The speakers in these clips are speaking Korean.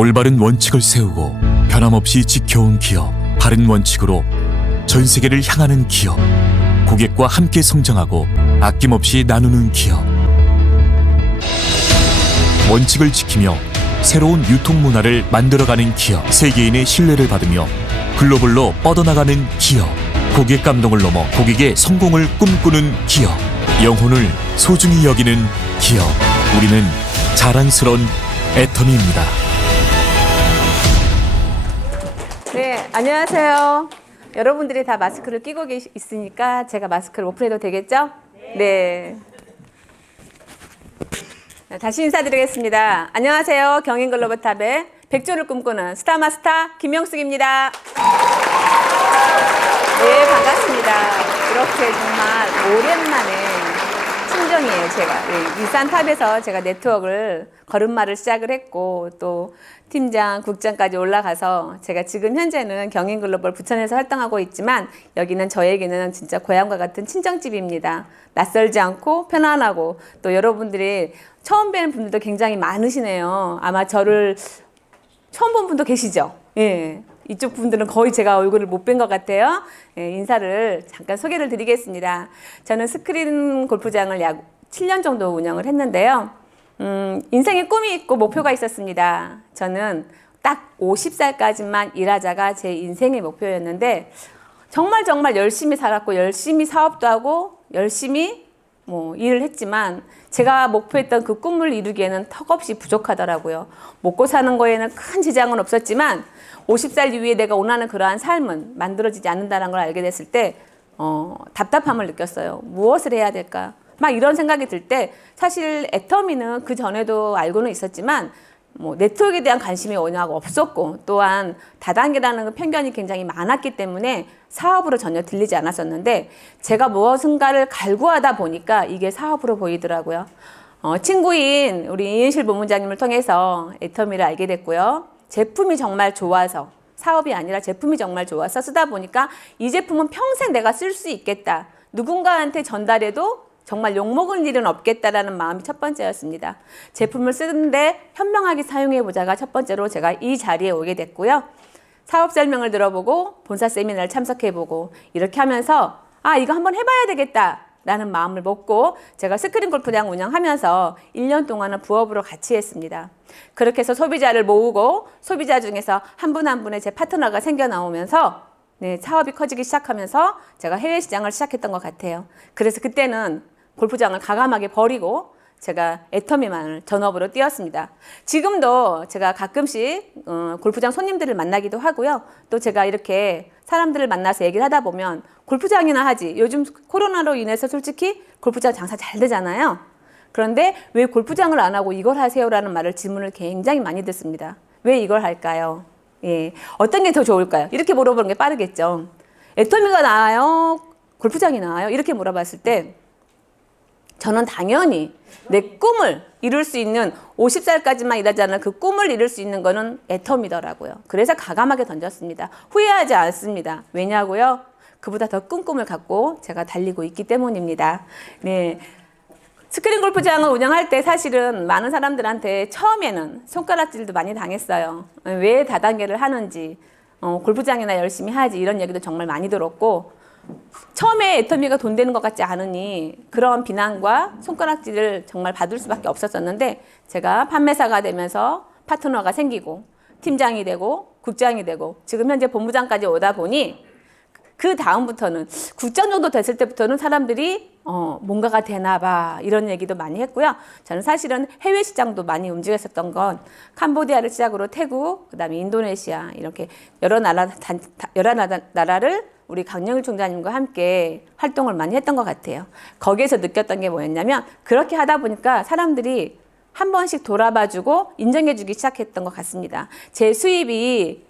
올바른 원칙을 세우고 변함없이 지켜온 기업, 바른 원칙으로 전 세계를 향하는 기업, 고객과 함께 성장하고 아낌없이 나누는 기업. 원칙을 지키며 새로운 유통 문화를 만들어가는 기업, 세계인의 신뢰를 받으며 글로벌로 뻗어나가는 기업, 고객 감동을 넘어 고객의 성공을 꿈꾸는 기업, 영혼을 소중히 여기는 기업. 우리는 자랑스러운 애터미입니다. 네, 안녕하세요. 여러분들이 다 마스크를 끼고 있으니까 제가 마스크를 오픈해도 되겠죠? 네. 다시 인사드리겠습니다. 안녕하세요. 경인글로벌탑의 백조를 꿈꾸는 스타마스터 김영숙입니다. 네, 반갑습니다. 이렇게 정말 오랜만에 친정이에요, 제가. 네, 일산탑에서 제가 네트워크를 걸음마를 시작을 했고, 또 팀장, 국장까지 올라가서 제가 지금 현재는 경인글로벌 부천에서 활동하고 있지만 여기는 저에게는 진짜 고향과 같은 친정집입니다. 낯설지 않고 편안하고, 또 여러분들이 처음 뵈는 분들도 굉장히 많으시네요. 아마 저를 처음 본 분도 계시죠? 예. 이쪽 분들은 거의 제가 얼굴을 못 뵌 것 같아요. 예, 인사를 잠깐 소개를 드리겠습니다. 저는 스크린 골프장을 약 7년 정도 운영을 했는데요. 인생에 꿈이 있고 목표가 있었습니다. 저는 딱 50살까지만 일하자가 제 인생의 목표였는데 정말 열심히 살았고 열심히 사업도 하고 열심히 일을 했지만 제가 목표했던 그 꿈을 이루기에는 턱없이 부족하더라고요. 먹고 사는 거에는 큰 지장은 없었지만 50살 이후에 내가 원하는 그러한 삶은 만들어지지 않는다는 걸 알게 됐을 때 답답함을 느꼈어요. 무엇을 해야 될까? 막 이런 생각이 들 때 사실 애터미는 그 전에도 알고는 있었지만 네트워크에 대한 관심이 워낙 없었고 또한 다단계라는 그 편견이 굉장히 많았기 때문에 사업으로 전혀 들리지 않았었는데 제가 무엇인가를 갈구하다 보니까 이게 사업으로 보이더라고요. 친구인 우리 이은실 본부장님을 통해서 애터미를 알게 됐고요. 제품이 정말 좋아서 사업이 아니라 제품이 정말 좋아서 쓰다 보니까 이 제품은 평생 내가 쓸 수 있겠다. 누군가한테 전달해도 정말 욕먹을 일은 없겠다라는 마음이 첫 번째였습니다. 제품을 쓰는데 현명하게 사용해보자가 첫 번째로 제가 이 자리에 오게 됐고요. 사업 설명을 들어보고 본사 세미나를 참석해보고 이렇게 하면서 이거 한번 해봐야 되겠다 라는 마음을 먹고 제가 스크린 골프장 운영하면서 1년 동안은 부업으로 같이 했습니다. 그렇게 해서 소비자를 모으고 소비자 중에서 한 분 한 분의 제 파트너가 생겨 나오면서 사업이 커지기 시작하면서 제가 해외 시장을 시작했던 것 같아요. 그래서 그때는 골프장을 과감하게 버리고 제가 애터미만을 전업으로 뛰었습니다. 지금도 제가 가끔씩 골프장 손님들을 만나기도 하고요. 또 제가 이렇게 사람들을 만나서 얘기를 하다 보면 골프장이나 하지. 요즘 코로나로 인해서 솔직히 골프장 장사 잘 되잖아요. 그런데 왜 골프장을 안 하고 이걸 하세요라는 말을 질문을 굉장히 많이 듣습니다. 왜 이걸 할까요? 예, 어떤 게 더 좋을까요? 이렇게 물어보는 게 빠르겠죠. 애터미가 나아요? 골프장이 나아요? 이렇게 물어봤을 때 저는 당연히 내 꿈을 이룰 수 있는 50살까지만 일하자는 그 꿈을 이룰 수 있는 거는 애터미더라고요. 그래서 과감하게 던졌습니다. 후회하지 않습니다. 왜냐고요? 그보다 더 큰 꿈을 갖고 제가 달리고 있기 때문입니다. 네. 스크린 골프장을 운영할 때 사실은 많은 사람들한테 처음에는 손가락질도 많이 당했어요. 왜 다단계를 하는지, 골프장이나 열심히 하지 이런 얘기도 정말 많이 들었고 처음에 애터미가 돈 되는 것 같지 않으니 그런 비난과 손가락질을 정말 받을 수밖에 없었었는데 제가 판매사가 되면서 파트너가 생기고 팀장이 되고 국장이 되고 지금 현재 본부장까지 오다 보니 그 다음부터는 국장 정도 됐을 때부터는 사람들이 뭔가가 되나 봐 이런 얘기도 많이 했고요. 저는 사실은 해외 시장도 많이 움직였었던 건 캄보디아를 시작으로 태국, 그다음에 인도네시아 이렇게 여러 나라를 우리 강영일 총장님과 함께 활동을 많이 했던 것 같아요. 거기에서 느꼈던 게 뭐였냐면 그렇게 하다 보니까 사람들이 한 번씩 돌아봐주고 인정해주기 시작했던 것 같습니다. 제 수입이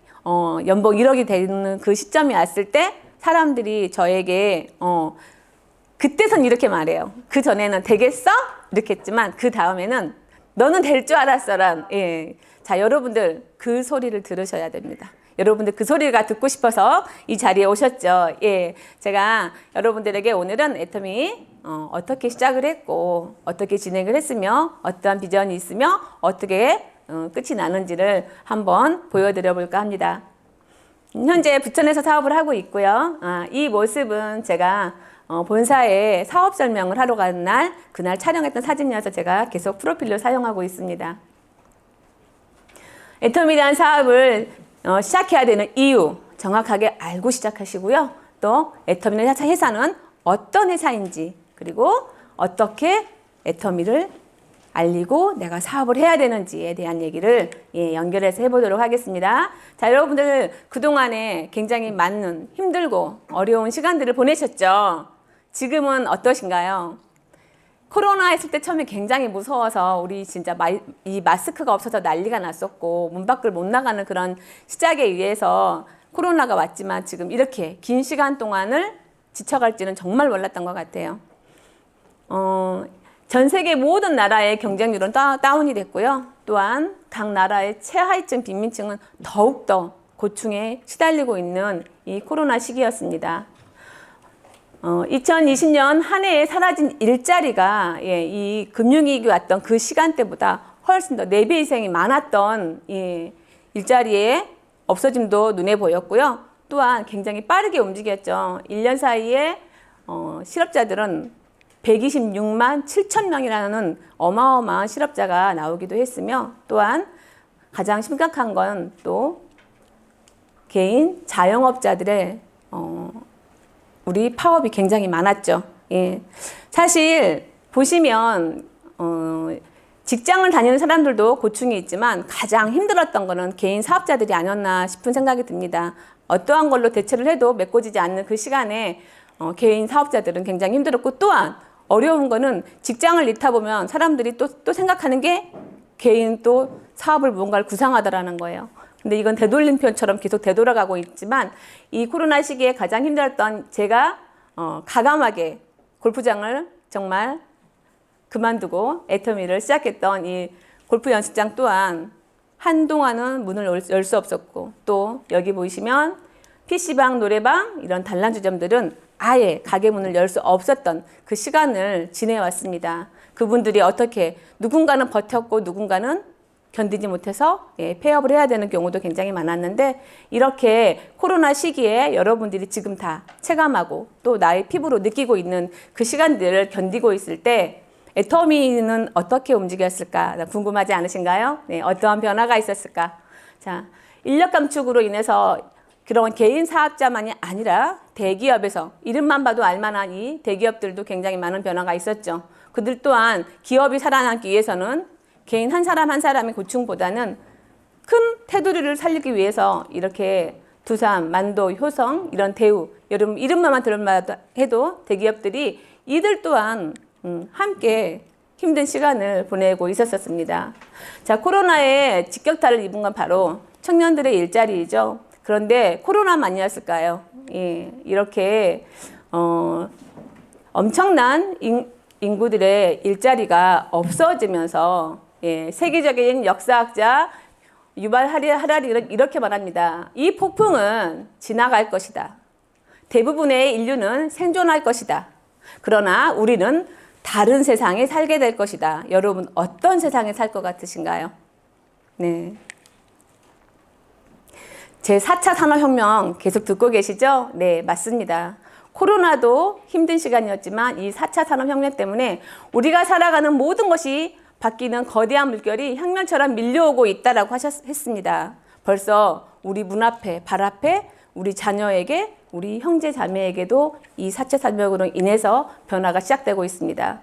연봉 1억이 되는 그 시점이 왔을 때 사람들이 저에게 그때선 이렇게 말해요. 그 전에는 되겠어? 이렇게 했지만 그 다음에는 너는 될 줄 알았어란. 예. 자, 여러분들 그 소리를 들으셔야 됩니다. 여러분들 그 소리가 듣고 싶어서 이 자리에 오셨죠. 예, 제가 여러분들에게 오늘은 애터미 어떻게 시작을 했고 어떻게 진행을 했으며 어떠한 비전이 있으며 어떻게 끝이 나는지를 한번 보여드려 볼까 합니다. 현재 부천에서 사업을 하고 있고요. 이 모습은 제가 본사에 사업 설명을 하러 가는 날, 그날 촬영했던 사진이어서 제가 계속 프로필로 사용하고 있습니다. 애터미라는 사업을 시작해야 되는 이유 정확하게 알고 시작하시고요. 또 애터미라는 회사는 어떤 회사인지, 그리고 어떻게 애터미를 알리고 내가 사업을 해야 되는지에 대한 얘기를 연결해서 해보도록 하겠습니다. 자, 여러분들 그동안에 굉장히 많은 힘들고 어려운 시간들을 보내셨죠? 지금은 어떠신가요? 코로나 했을 때 처음에 굉장히 무서워서 우리 진짜 이 마스크가 없어서 난리가 났었고 문 밖을 못 나가는 그런 시작에 의해서 코로나가 왔지만 지금 이렇게 긴 시간 동안을 지쳐갈지는 정말 몰랐던 것 같아요. 전 세계 모든 나라의 경쟁률은 다운이 됐고요. 또한 각 나라의 최하위층 빈민층은 더욱더 고충에 시달리고 있는 이 코로나 시기였습니다. 2020년 한 해에 사라진 일자리가 이 금융위기 왔던 그 시간대보다 훨씬 더 4배 이상이 많았던 이 일자리의 없어짐도 눈에 보였고요. 또한 굉장히 빠르게 움직였죠. 1년 사이에 실업자들은 126만 7천 명이라는 어마어마한 실업자가 나오기도 했으며, 또한 가장 심각한 건 또 개인 자영업자들의 우리 파업이 굉장히 많았죠. 예. 사실 보시면 직장을 다니는 사람들도 고충이 있지만 가장 힘들었던 거는 개인 사업자들이 아니었나 싶은 생각이 듭니다. 어떠한 걸로 대처를 해도 메꿔지지 않는 그 시간에 개인 사업자들은 굉장히 힘들었고, 또한 어려운 거는 직장을 잃다 보면 사람들이 또 생각하는 게 개인 또 사업을 뭔가를 구상하더라는 거예요. 근데 이건 되돌림편처럼 계속 되돌아가고 있지만 이 코로나 시기에 가장 힘들었던 제가 가감하게 골프장을 정말 그만두고 애터미를 시작했던 이 골프 연습장 또한 한동안은 문을 열 수 없었고, 또 여기 보시면 PC방, 노래방 이런 단란주점들은 아예 가게 문을 열 수 없었던 그 시간을 지내왔습니다. 그분들이 어떻게 누군가는 버텼고 누군가는 견디지 못해서 폐업을 해야 되는 경우도 굉장히 많았는데, 이렇게 코로나 시기에 여러분들이 지금 다 체감하고 또 나의 피부로 느끼고 있는 그 시간들을 견디고 있을 때 애터미는 어떻게 움직였을까 궁금하지 않으신가요? 네, 어떠한 변화가 있었을까? 자, 인력 감축으로 인해서 그런 개인 사업자만이 아니라 대기업에서 이름만 봐도 알만한 이 대기업들도 굉장히 많은 변화가 있었죠. 그들 또한 기업이 살아남기 위해서는 개인 한 사람 한 사람의 고충보다는 큰 테두리를 살리기 위해서 이렇게 두산, 만도, 효성 이런 대우, 여러분 이름만 들으면 해도 대기업들이 이들 또한 함께 힘든 시간을 보내고 있었습니다. 자, 코로나에 직격탄을 입은 건 바로 청년들의 일자리이죠. 그런데 코로나만이었을까요? 예, 이렇게 엄청난 인구들의 일자리가 없어지면서 세계적인 역사학자 유발 하라리는 이렇게 말합니다. 이 폭풍은 지나갈 것이다. 대부분의 인류는 생존할 것이다. 그러나 우리는 다른 세상에 살게 될 것이다. 여러분 어떤 세상에 살 것 같으신가요? 네. 제 4차 산업혁명 계속 듣고 계시죠? 네, 맞습니다. 코로나도 힘든 시간이었지만 이 4차 산업혁명 때문에 우리가 살아가는 모든 것이 바뀌는 거대한 물결이 혁명처럼 밀려오고 있다라고 했습니다. 벌써 우리 문 앞에, 발 앞에 우리 자녀에게, 우리 형제 자매에게도 이 4차 산업으로 인해서 변화가 시작되고 있습니다.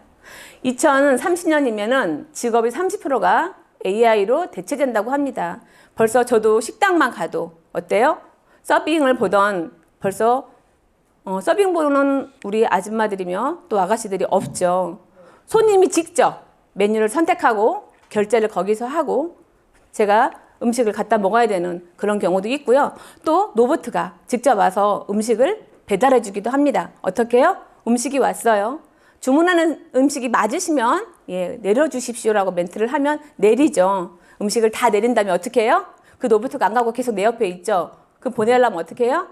2030년이면은 직업의 30%가 AI로 대체된다고 합니다. 벌써 저도 식당만 가도 어때요? 서빙을 보던 벌써 서빙 보는 우리 아줌마들이며 또 아가씨들이 없죠. 손님이 직접 메뉴를 선택하고 결제를 거기서 하고 제가 음식을 갖다 먹어야 되는 그런 경우도 있고요. 또 로봇가 직접 와서 음식을 배달해 주기도 합니다. 어떻게 해요? 음식이 왔어요. 주문하는 음식이 맞으시면 내려주십시오라고 멘트를 하면 내리죠. 음식을 다 내린 다음에 어떻게 해요? 그 로봇가 안 가고 계속 내 옆에 있죠. 그럼 보내려면 어떻게 해요?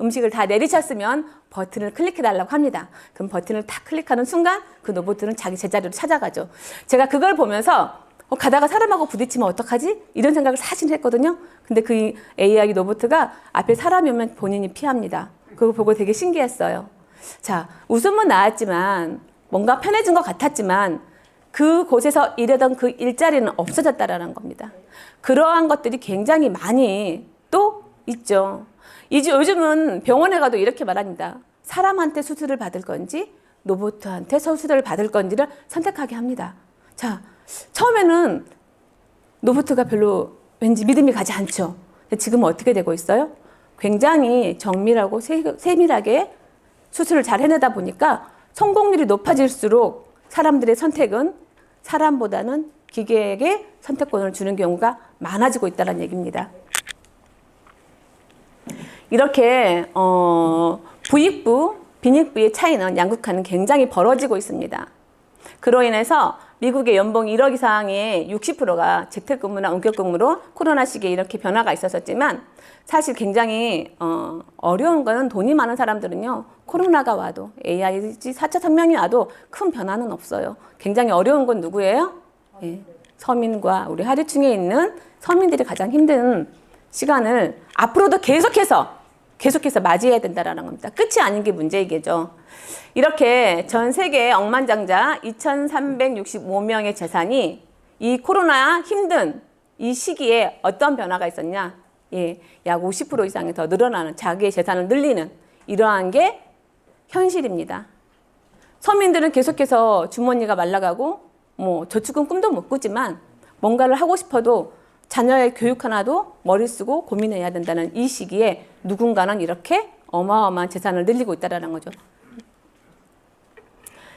음식을 다 내리셨으면 버튼을 클릭해 달라고 합니다. 그럼 버튼을 탁 클릭하는 순간 그 로봇은 자기 제자리로 찾아가죠. 제가 그걸 보면서 가다가 사람하고 부딪히면 어떡하지? 이런 생각을 사실 했거든요. 근데 그 AI 로봇가 앞에 사람이 오면 본인이 피합니다. 그거 보고 되게 신기했어요. 자, 웃음은 나왔지만 뭔가 편해진 것 같았지만 그곳에서 일하던 그 일자리는 없어졌다라는 겁니다. 그러한 것들이 굉장히 많이 또 있죠. 이제 요즘은 병원에 가도 이렇게 말합니다. 사람한테 수술을 받을 건지 로봇한테 수술을 받을 건지를 선택하게 합니다. 자, 처음에는 로봇가 별로 왠지 믿음이 가지 않죠. 근데 지금은 어떻게 되고 있어요? 굉장히 정밀하고 세밀하게 수술을 잘 해내다 보니까 성공률이 높아질수록 사람들의 선택은 사람보다는 기계에게 선택권을 주는 경우가 많아지고 있다는 얘기입니다. 이렇게 부익부, 빈익부의 차이는 양극화는 굉장히 벌어지고 있습니다. 그로 인해서 미국의 연봉 1억 이상의 60%가 재택근무나 원격근무로 코로나 시기에 이렇게 변화가 있었지만 사실 굉장히 어려운 거는 돈이 많은 사람들은요. 코로나가 와도 AI 4차 산명이 와도 큰 변화는 없어요. 굉장히 어려운 건 누구예요? 예, 서민과 우리 하류층에 있는 서민들이 가장 힘든 시간을 앞으로도 계속해서 맞이해야 된다는 겁니다. 끝이 아닌 게 문제이겠죠. 이렇게 전 세계 억만장자 2,365명의 재산이 이 코로나 힘든 이 시기에 어떤 변화가 있었냐? 예, 약 50% 이상이 더 늘어나는 자기의 재산을 늘리는 이러한 게 현실입니다. 서민들은 계속해서 주머니가 말라가고 저축은 꿈도 못 꾸지만 뭔가를 하고 싶어도 자녀의 교육 하나도 머리 쓰고 고민해야 된다는 이 시기에 누군가는 이렇게 어마어마한 재산을 늘리고 있다는 거죠.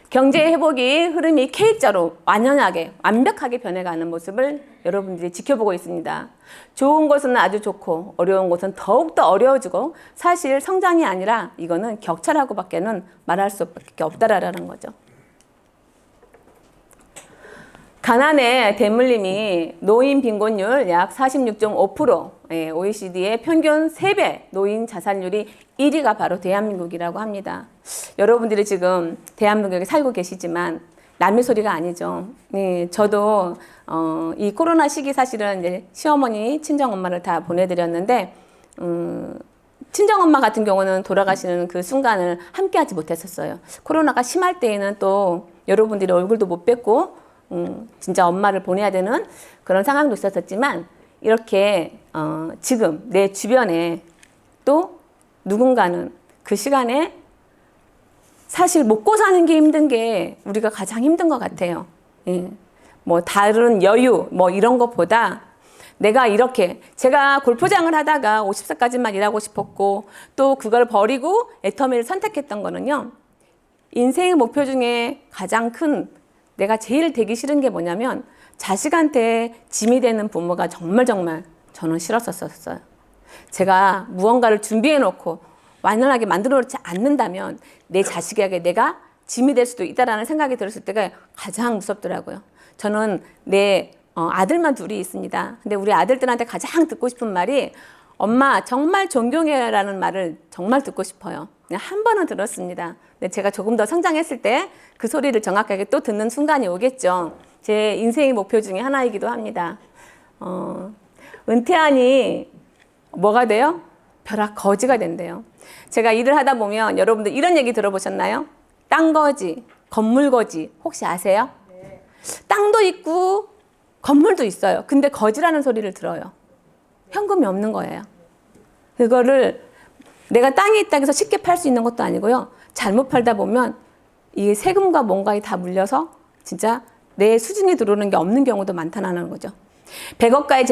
경제 회복이 흐름이 K자로 완벽하게 변해가는 모습을 여러분들이 지켜보고 있습니다. 좋은 것은 아주 좋고 어려운 것은 더욱더 어려워지고 사실 성장이 아니라 이거는 격차라고밖에는 말할 수밖에 없다라는 거죠. 가난의 대물림이 노인 빈곤율 약 46.5%, OECD의 평균 3배 노인 자살률이 1위가 바로 대한민국이라고 합니다. 여러분들이 지금 대한민국에 살고 계시지만 남의 소리가 아니죠. 네, 저도 이 코로나 시기 사실은 이제 시어머니, 친정엄마를 다 보내드렸는데 친정엄마 같은 경우는 돌아가시는 그 순간을 함께하지 못했었어요. 코로나가 심할 때에는 또 여러분들이 얼굴도 못 뵙고 진짜 엄마를 보내야 되는 그런 상황도 있었지만 이렇게 지금 내 주변에 또 누군가는 그 시간에 사실 먹고 사는 게 힘든 게 우리가 가장 힘든 것 같아요. 예. 다른 여유 이런 것보다 내가 이렇게 제가 골프장을 하다가 50살까지만 일하고 싶었고 또 그걸 버리고 애터미를 선택했던 거는요. 인생의 목표 중에 가장 큰 내가 제일 되기 싫은 게 뭐냐면 자식한테 짐이 되는 부모가 정말 저는 싫었었어요. 제가 무언가를 준비해 놓고 완전하게 만들어 놓지 않는다면 내 자식에게 내가 짐이 될 수도 있다라는 생각이 들었을 때가 가장 무섭더라고요. 저는 내 아들만 둘이 있습니다. 근데 우리 아들들한테 가장 듣고 싶은 말이 엄마 정말 존경해라는 말을 정말 듣고 싶어요. 그냥 한 번은 들었습니다. 근데 제가 조금 더 성장했을 때 그 소리를 정확하게 또 듣는 순간이 오겠죠. 제 인생의 목표 중에 하나이기도 합니다. 은퇴하니 뭐가 돼요? 벼락 거지가 된대요. 제가 일을 하다 보면 여러분들 이런 얘기 들어보셨나요? 땅 거지, 건물 거지 혹시 아세요? 네. 땅도 있고 건물도 있어요. 근데 거지라는 소리를 들어요. 현금이 없는 거예요. 그거를 내가 땅이 있다고 해서 쉽게 팔 수 있는 것도 아니고요. 잘못 팔다 보면 이 세금과 뭔가에 다 물려서 진짜 내 수중에 들어오는 게 없는 경우도 많다는 거죠. 100억가의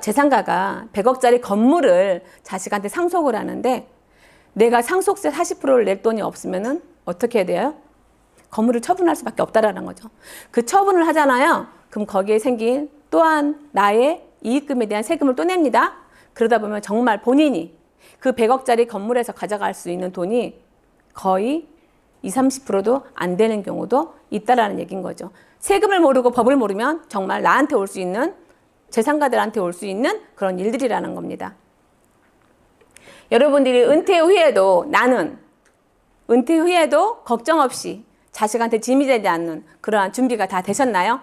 재산가가 100억짜리 건물을 자식한테 상속을 하는데 내가 상속세 40%를 낼 돈이 없으면은 어떻게 해야 돼요? 건물을 처분할 수밖에 없다라는 거죠. 그 처분을 하잖아요. 그럼 거기에 생긴 또한 나의 이익금에 대한 세금을 또 냅니다. 그러다 보면 정말 본인이 그 100억짜리 건물에서 가져갈 수 있는 돈이 거의 20, 30%도 안 되는 경우도 있다라는 얘기인 거죠. 세금을 모르고 법을 모르면 정말 나한테 올 수 있는 재산가들한테 올 수 있는 그런 일들이라는 겁니다. 여러분들이 은퇴 후에도 나는 은퇴 후에도 걱정 없이 자식한테 짐이 되지 않는 그러한 준비가 다 되셨나요?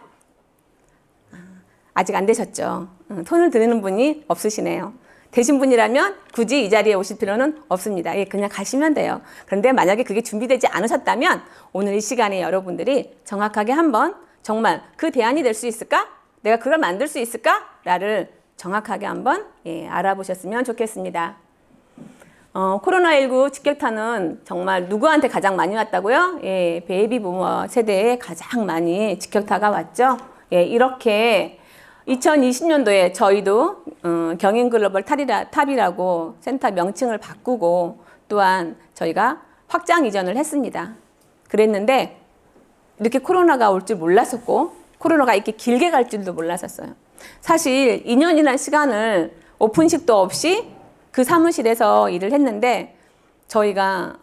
아직 안 되셨죠. 손을 드는 분이 없으시네요. 되신 분이라면 굳이 이 자리에 오실 필요는 없습니다. 예, 그냥 가시면 돼요. 그런데 만약에 그게 준비되지 않으셨다면 오늘 이 시간에 여러분들이 정확하게 한번 정말 그 대안이 될 수 있을까? 내가 그걸 만들 수 있을까? 라를 정확하게 한번 알아보셨으면 좋겠습니다. 코로나19 직격탄은 정말 누구한테 가장 많이 왔다고요? 예, 베이비 부머 세대에 가장 많이 직격타가 왔죠. 예, 이렇게 2020년도에 저희도 경인글로벌 탑이라고 센터 명칭을 바꾸고 또한 저희가 확장 이전을 했습니다. 그랬는데 이렇게 코로나가 올 줄 몰랐었고 코로나가 이렇게 길게 갈 줄도 몰랐었어요. 사실 2년이라는 시간을 오픈식도 없이 그 사무실에서 일을 했는데 저희가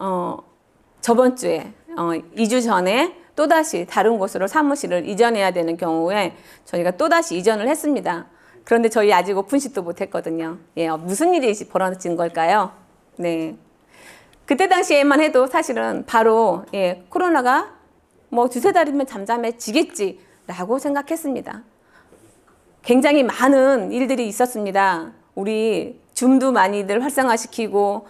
저번 주에 2주 전에 또다시 다른 곳으로 사무실을 이전해야 되는 경우에 저희가 또다시 이전을 했습니다. 그런데 저희 아직 오픈식도 못 했거든요. 예, 무슨 일이 벌어진 걸까요? 네. 그때 당시에만 해도 사실은 바로 코로나가 뭐 두세 달이면 잠잠해지겠지라고 생각했습니다. 굉장히 많은 일들이 있었습니다. 우리 줌도 많이들 활성화시키고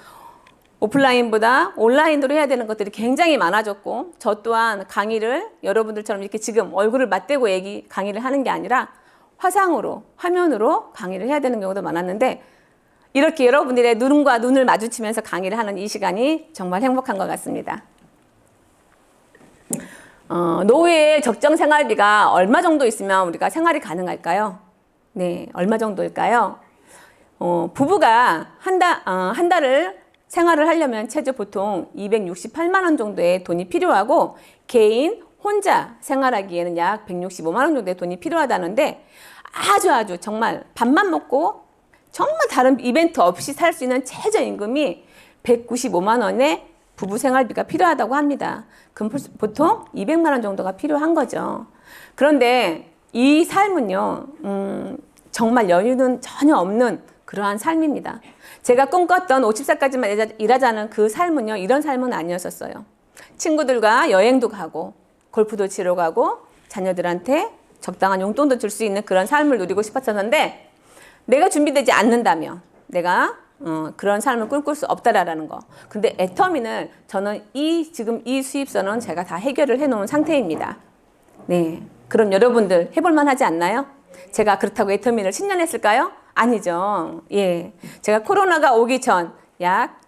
오프라인보다 온라인으로 해야 되는 것들이 굉장히 많아졌고 저 또한 강의를 여러분들처럼 이렇게 지금 얼굴을 맞대고 강의를 하는 게 아니라 화상으로 화면으로 강의를 해야 되는 경우도 많았는데 이렇게 여러분들의 눈과 눈을 마주치면서 강의를 하는 이 시간이 정말 행복한 것 같습니다. 노후의 적정 생활비가 얼마 정도 있으면 우리가 생활이 가능할까요? 네, 얼마 정도일까요? 부부가 한 달을 생활을 하려면 최저 보통 268만 원 정도의 돈이 필요하고 개인 혼자 생활하기에는 약 165만 원 정도의 돈이 필요하다는데 아주 정말 밥만 먹고 정말 다른 이벤트 없이 살 수 있는 최저임금이 195만 원의 부부 생활비가 필요하다고 합니다. 그럼 보통 200만 원 정도가 필요한 거죠. 그런데 이 삶은요, 정말 여유는 전혀 없는 그러한 삶입니다. 제가 꿈꿨던 50살까지만 일하자는 그 삶은요, 이런 삶은 아니었었어요. 친구들과 여행도 가고, 골프도 치러 가고, 자녀들한테 적당한 용돈도 줄 수 있는 그런 삶을 누리고 싶었었는데, 내가 준비되지 않는다면, 내가 그런 삶을 꿈꿀 수 없다라는 거. 근데 애터미는 저는 지금 이 수입선은 제가 다 해결을 해놓은 상태입니다. 네. 그럼 여러분들 해볼만 하지 않나요? 제가 그렇다고 애터미를 10년 했을까요? 아니죠. 예. 제가 코로나가 오기 전 약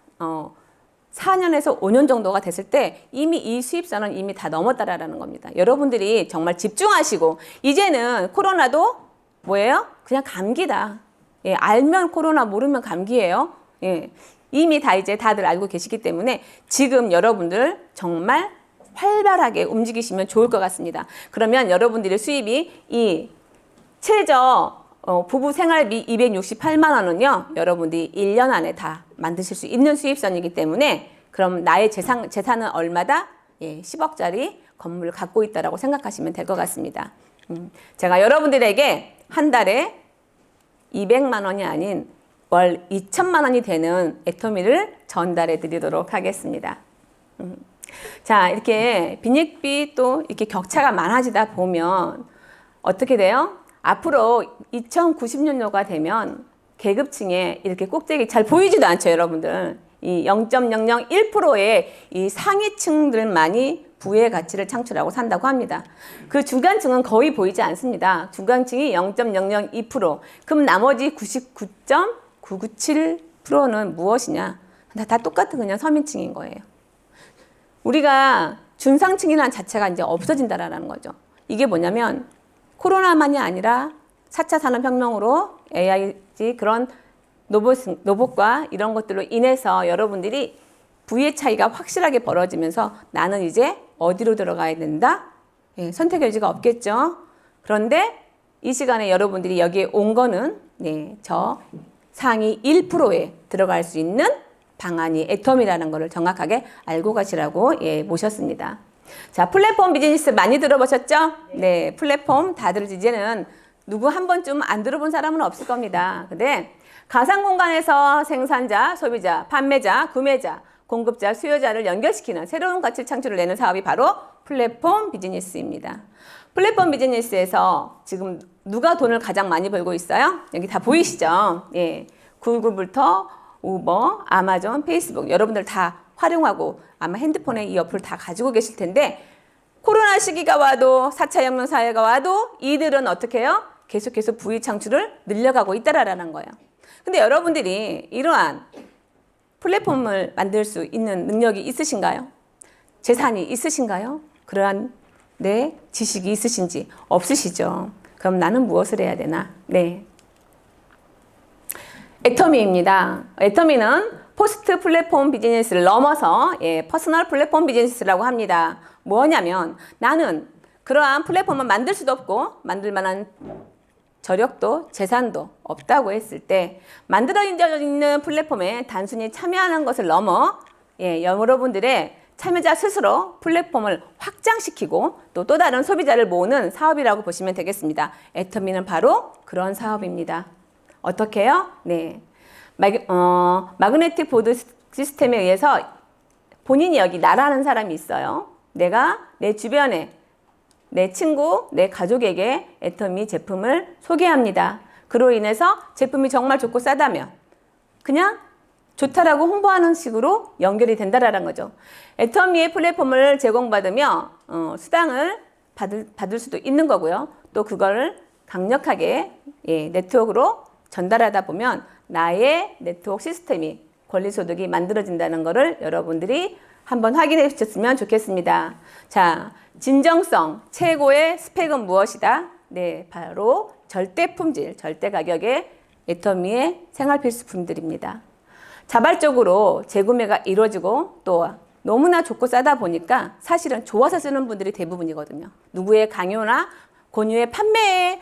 4년에서 5년 정도가 됐을 때 이미 이 수입선은 이미 다 넘었다라는 겁니다. 여러분들이 정말 집중하시고 이제는 코로나도 뭐예요? 그냥 감기다. 예, 알면 코로나 모르면 감기예요. 예. 이미 이제 다들 알고 계시기 때문에 지금 여러분들 정말 활발하게 움직이시면 좋을 것 같습니다. 그러면 여러분들의 수입이 이 최저 부부 생활비 268만 원은요, 여러분들이 1년 안에 다 만드실 수 있는 수입선이기 때문에 그럼 나의 재산은 얼마다? 예, 10억짜리 건물을 갖고 있다라고 생각하시면 될 것 같습니다. 제가 여러분들에게 한 달에 200만 원이 아닌 월 2천만 원이 되는 애터미를 전달해 드리도록 하겠습니다. 자, 이렇게 빈익비 또 이렇게 격차가 많아지다 보면 어떻게 돼요? 앞으로 2090년도가 되면 계급층에 이렇게 꼭대기 잘 보이지도 않죠, 여러분들. 이 0.001%의 이 상위층들만이 부의 가치를 창출하고 산다고 합니다. 그 중간층은 거의 보이지 않습니다. 중간층이 0.002%. 그럼 나머지 99.997%는 무엇이냐? 다 똑같은 그냥 서민층인 거예요. 우리가 중상층이라는 자체가 이제 없어진다라는 거죠. 이게 뭐냐면 코로나만이 아니라 4차 산업혁명으로 AI 그런 로봇과 이런 것들로 인해서 여러분들이 부의 차이가 확실하게 벌어지면서 나는 이제 어디로 들어가야 된다? 예, 선택의 여지가 없겠죠. 그런데 이 시간에 여러분들이 여기에 온 거는 저 상위 1%에 들어갈 수 있는 방안이 애텀이라는 것을 정확하게 알고 가시라고 모셨습니다. 자, 플랫폼 비즈니스 많이 들어보셨죠? 네, 플랫폼 다들 이제는 누구 한 번쯤 안 들어본 사람은 없을 겁니다. 근데 가상 공간에서 생산자, 소비자, 판매자, 구매자, 공급자, 수요자를 연결시키는 새로운 가치 창출을 내는 사업이 바로 플랫폼 비즈니스입니다. 플랫폼 비즈니스에서 지금 누가 돈을 가장 많이 벌고 있어요? 여기 다 보이시죠? 예. 구글부터 우버, 아마존, 페이스북 여러분들 다 활용하고 아마 핸드폰에 이 어플 다 가지고 계실 텐데 코로나 시기가 와도 4차 혁명 사회가 와도 이들은 어떻게 해요? 계속해서 부의 창출을 늘려가고 있다라는 거예요. 근데 여러분들이 이러한 플랫폼을 만들 수 있는 능력이 있으신가요? 재산이 있으신가요? 그러한 지식이 있으신지 없으시죠? 그럼 나는 무엇을 해야 되나? 네. 애터미입니다. 애터미는 포스트 플랫폼 비즈니스를 넘어서 퍼스널 플랫폼 비즈니스라고 합니다. 뭐냐면 나는 그러한 플랫폼을 만들 수도 없고 만들 만한 저력도 재산도 없다고 했을 때 만들어 있는 플랫폼에 단순히 참여하는 것을 넘어 여러분들의 참여자 스스로 플랫폼을 확장시키고 또 다른 소비자를 모으는 사업이라고 보시면 되겠습니다. 애터미는 바로 그런 사업입니다. 어떻게 해요? 네. 마그네틱 보드 시스템에 의해서 본인이 여기 나라는 사람이 있어요. 내가 내 주변에 내 친구, 내 가족에게 애터미 제품을 소개합니다. 그로 인해서 제품이 정말 좋고 싸다면 그냥 좋다라고 홍보하는 식으로 연결이 된다라는 거죠. 애터미의 플랫폼을 제공받으며 수당을 받을 수도 있는 거고요. 또 그거를 강력하게 네트워크로 전달하다 보면 나의 네트워크 시스템이 권리소득이 만들어진다는 것을 여러분들이 한번 확인해 주셨으면 좋겠습니다. 자, 진정성 최고의 스펙은 무엇이다? 네, 바로 절대 품질, 절대 가격의 애터미의 생활 필수품들입니다. 자발적으로 재구매가 이루어지고 또 너무나 좋고 싸다 보니까 사실은 좋아서 쓰는 분들이 대부분이거든요. 누구의 강요나 권유의 판매의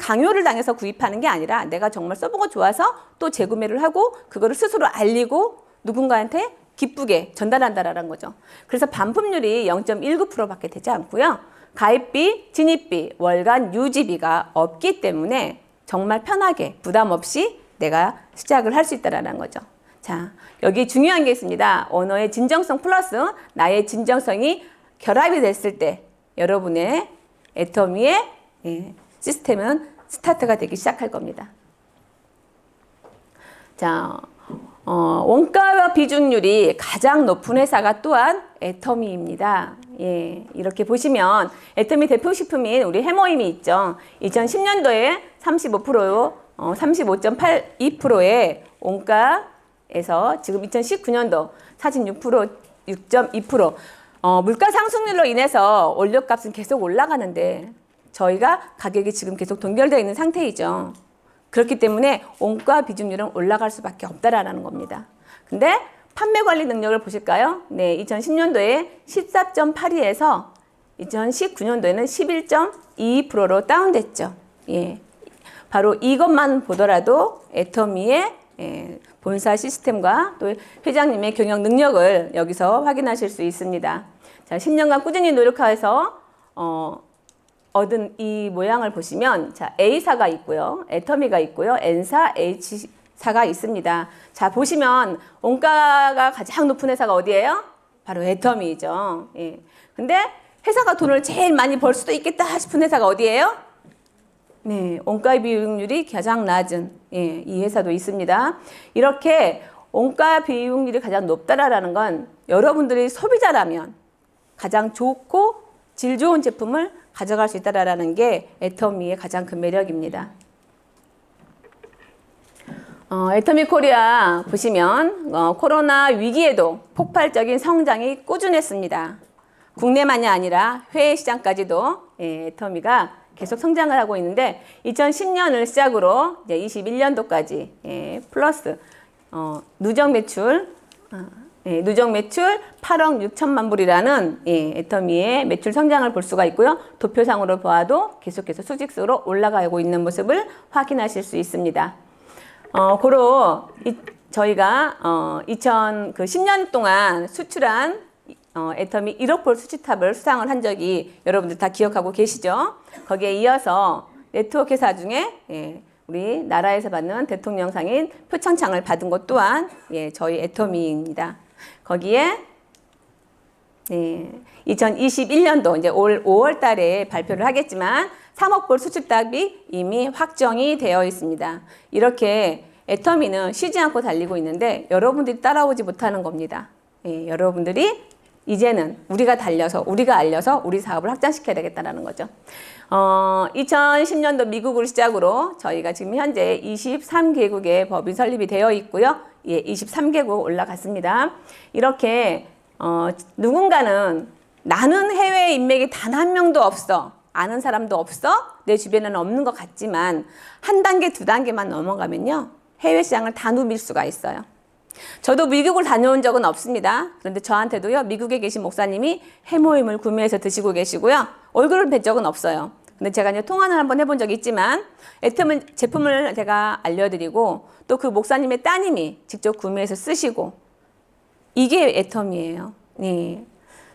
강요를 당해서 구입하는 게 아니라 내가 정말 써보고 좋아서 또 재구매를 하고 그거를 스스로 알리고 누군가한테 기쁘게 전달한다라는 거죠. 그래서 반품률이 0.19%밖에 되지 않고요. 가입비, 진입비, 월간 유지비가 없기 때문에 정말 편하게 부담 없이 내가 시작을 할 수 있다라는 거죠. 자, 여기 중요한 게 있습니다. 언어의 진정성 플러스 나의 진정성이 결합이 됐을 때 여러분의 애터미의 시스템은 스타트가 되기 시작할 겁니다. 자, 원가와 비중률이 가장 높은 회사가 또한 애터미입니다. 이렇게 보시면 애터미 대표식품인 우리 해모임이 있죠. 2010년도에 35.82%의 원가에서 지금 2019년도 46%, 6.2%. 물가 상승률로 인해서 원료값은 계속 올라가는데 저희가 가격이 지금 계속 동결되어 있는 상태이죠. 그렇기 때문에 원가 비중률은 올라갈 수밖에 없다라는 겁니다. 근데 판매 관리 능력을 보실까요? 네, 2010년도에 14.82에서 2019년도에는 11.22%로 다운됐죠. 바로 이것만 보더라도 애터미의 본사 시스템과 또 회장님의 경영 능력을 여기서 확인하실 수 있습니다. 자, 10년간 꾸준히 노력해서 얻은 이 모양을 보시면 자, A사가 있고요. 애터미가 있고요. N사, H사가 있습니다. 자, 보시면 원가가 가장 높은 회사가 어디예요? 바로 애터미죠. 근데 회사가 돈을 제일 많이 벌 수도 있겠다 싶은 회사가 어디예요? 네, 원가 비용률이 가장 낮은 이 회사도 있습니다. 이렇게 원가 비용률이 가장 높다라는 건 여러분들이 소비자라면 가장 좋고 질 좋은 제품을 가져갈 수 있다라는 게 애터미의 가장 큰 매력입니다. 애터미 코리아 보시면 코로나 위기에도 폭발적인 성장이 꾸준했습니다. 국내만이 아니라 해외 시장까지도 애터미가 계속 성장을 하고 있는데 2010년을 시작으로 이제 21년도까지 플러스 누적 매출 8억 6천만 불이라는 애터미의 매출 성장을 볼 수가 있고요. 도표상으로 보아도 계속해서 수직으로 올라가고 있는 모습을 확인하실 수 있습니다. 고로 저희가 2010년 동안 수출한 애터미 1억 불 수치탑을 수상을 한 적이 여러분들 다 기억하고 계시죠? 거기에 이어서 네트워크 회사 중에 우리 나라에서 받는 대통령상인 표창장을 받은 것 또한 저희 애터미입니다. 거기에 네. 2021년도 이제 올 5월 달에 발표를 하겠지만 3억 불 수출답이 이미 확정이 되어 있습니다. 이렇게 애터미는 쉬지 않고 달리고 있는데 여러분들이 따라오지 못하는 겁니다. 예, 여러분들이 이제는 우리가 달려서 우리가 알려서 우리 사업을 확장시켜야 되겠다는 거죠. 2010년도 미국을 시작으로 저희가 지금 현재 23개국의 법인 설립이 되어 있고요. 예, 23개국 올라갔습니다. 이렇게 누군가는 나는 해외 인맥이 단 한 명도 없어. 아는 사람도 없어. 내 주변에는 없는 것 같지만 한 단계, 두 단계만 넘어가면요. 해외 시장을 다 누빌 수가 있어요. 저도 미국을 다녀온 적은 없습니다. 그런데 저한테도요, 미국에 계신 목사님이 해모임을 구매해서 드시고 계시고요. 얼굴을 뵌 적은 없어요. 근데 제가 이제 통화는 한번 해본 적이 있지만, 애터미 제품을 제가 알려드리고, 또 그 목사님의 따님이 직접 구매해서 쓰시고, 이게 애터미예요. 네.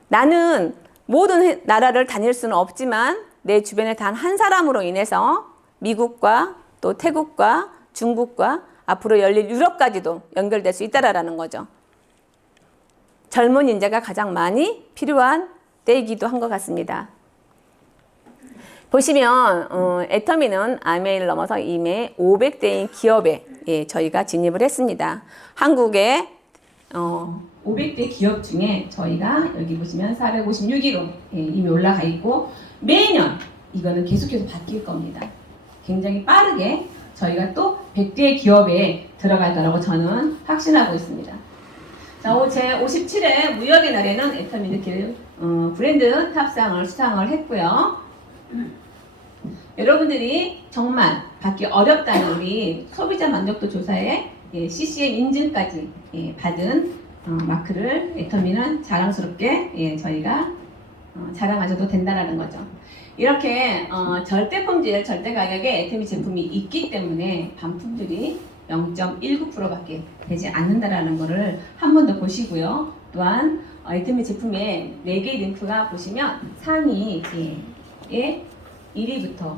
나는 모든 나라를 다닐 수는 없지만, 내 주변에 단 한 사람으로 인해서 미국과 또 태국과 중국과 앞으로 열릴 유럽까지도 연결될 수 있다라는 거죠. 젊은 인재가 가장 많이 필요한 때이기도 한 것 같습니다. 보시면 애터미는 아메이를 넘어서 이미 500대인 기업에 저희가 진입을 했습니다. 한국의 500대 기업 중에 저희가 여기 보시면 456위로 이미 올라가 있고 매년 이거는 계속해서 바뀔 겁니다. 굉장히 빠르게 저희가 또 100대 기업에 들어갈 거라고 저는 확신하고 있습니다. 자, 제 57회 무역의 날에는 애터미 느낄 브랜드 탑상을 수상을 했고요. 여러분들이 정말 받기 어렵다는 우리 소비자 만족도 조사에 CCM 인증까지 받은 마크를 애터미는 자랑스럽게 저희가 자랑하셔도 된다는 거죠. 이렇게 절대 품질, 절대 가격에 애터미 제품이 있기 때문에 반품들이 0.19%밖에 되지 않는다라는 것을 한 번 더 보시고요. 또한 애터미 제품의 4개의 링크가 보시면 상위에 1위부터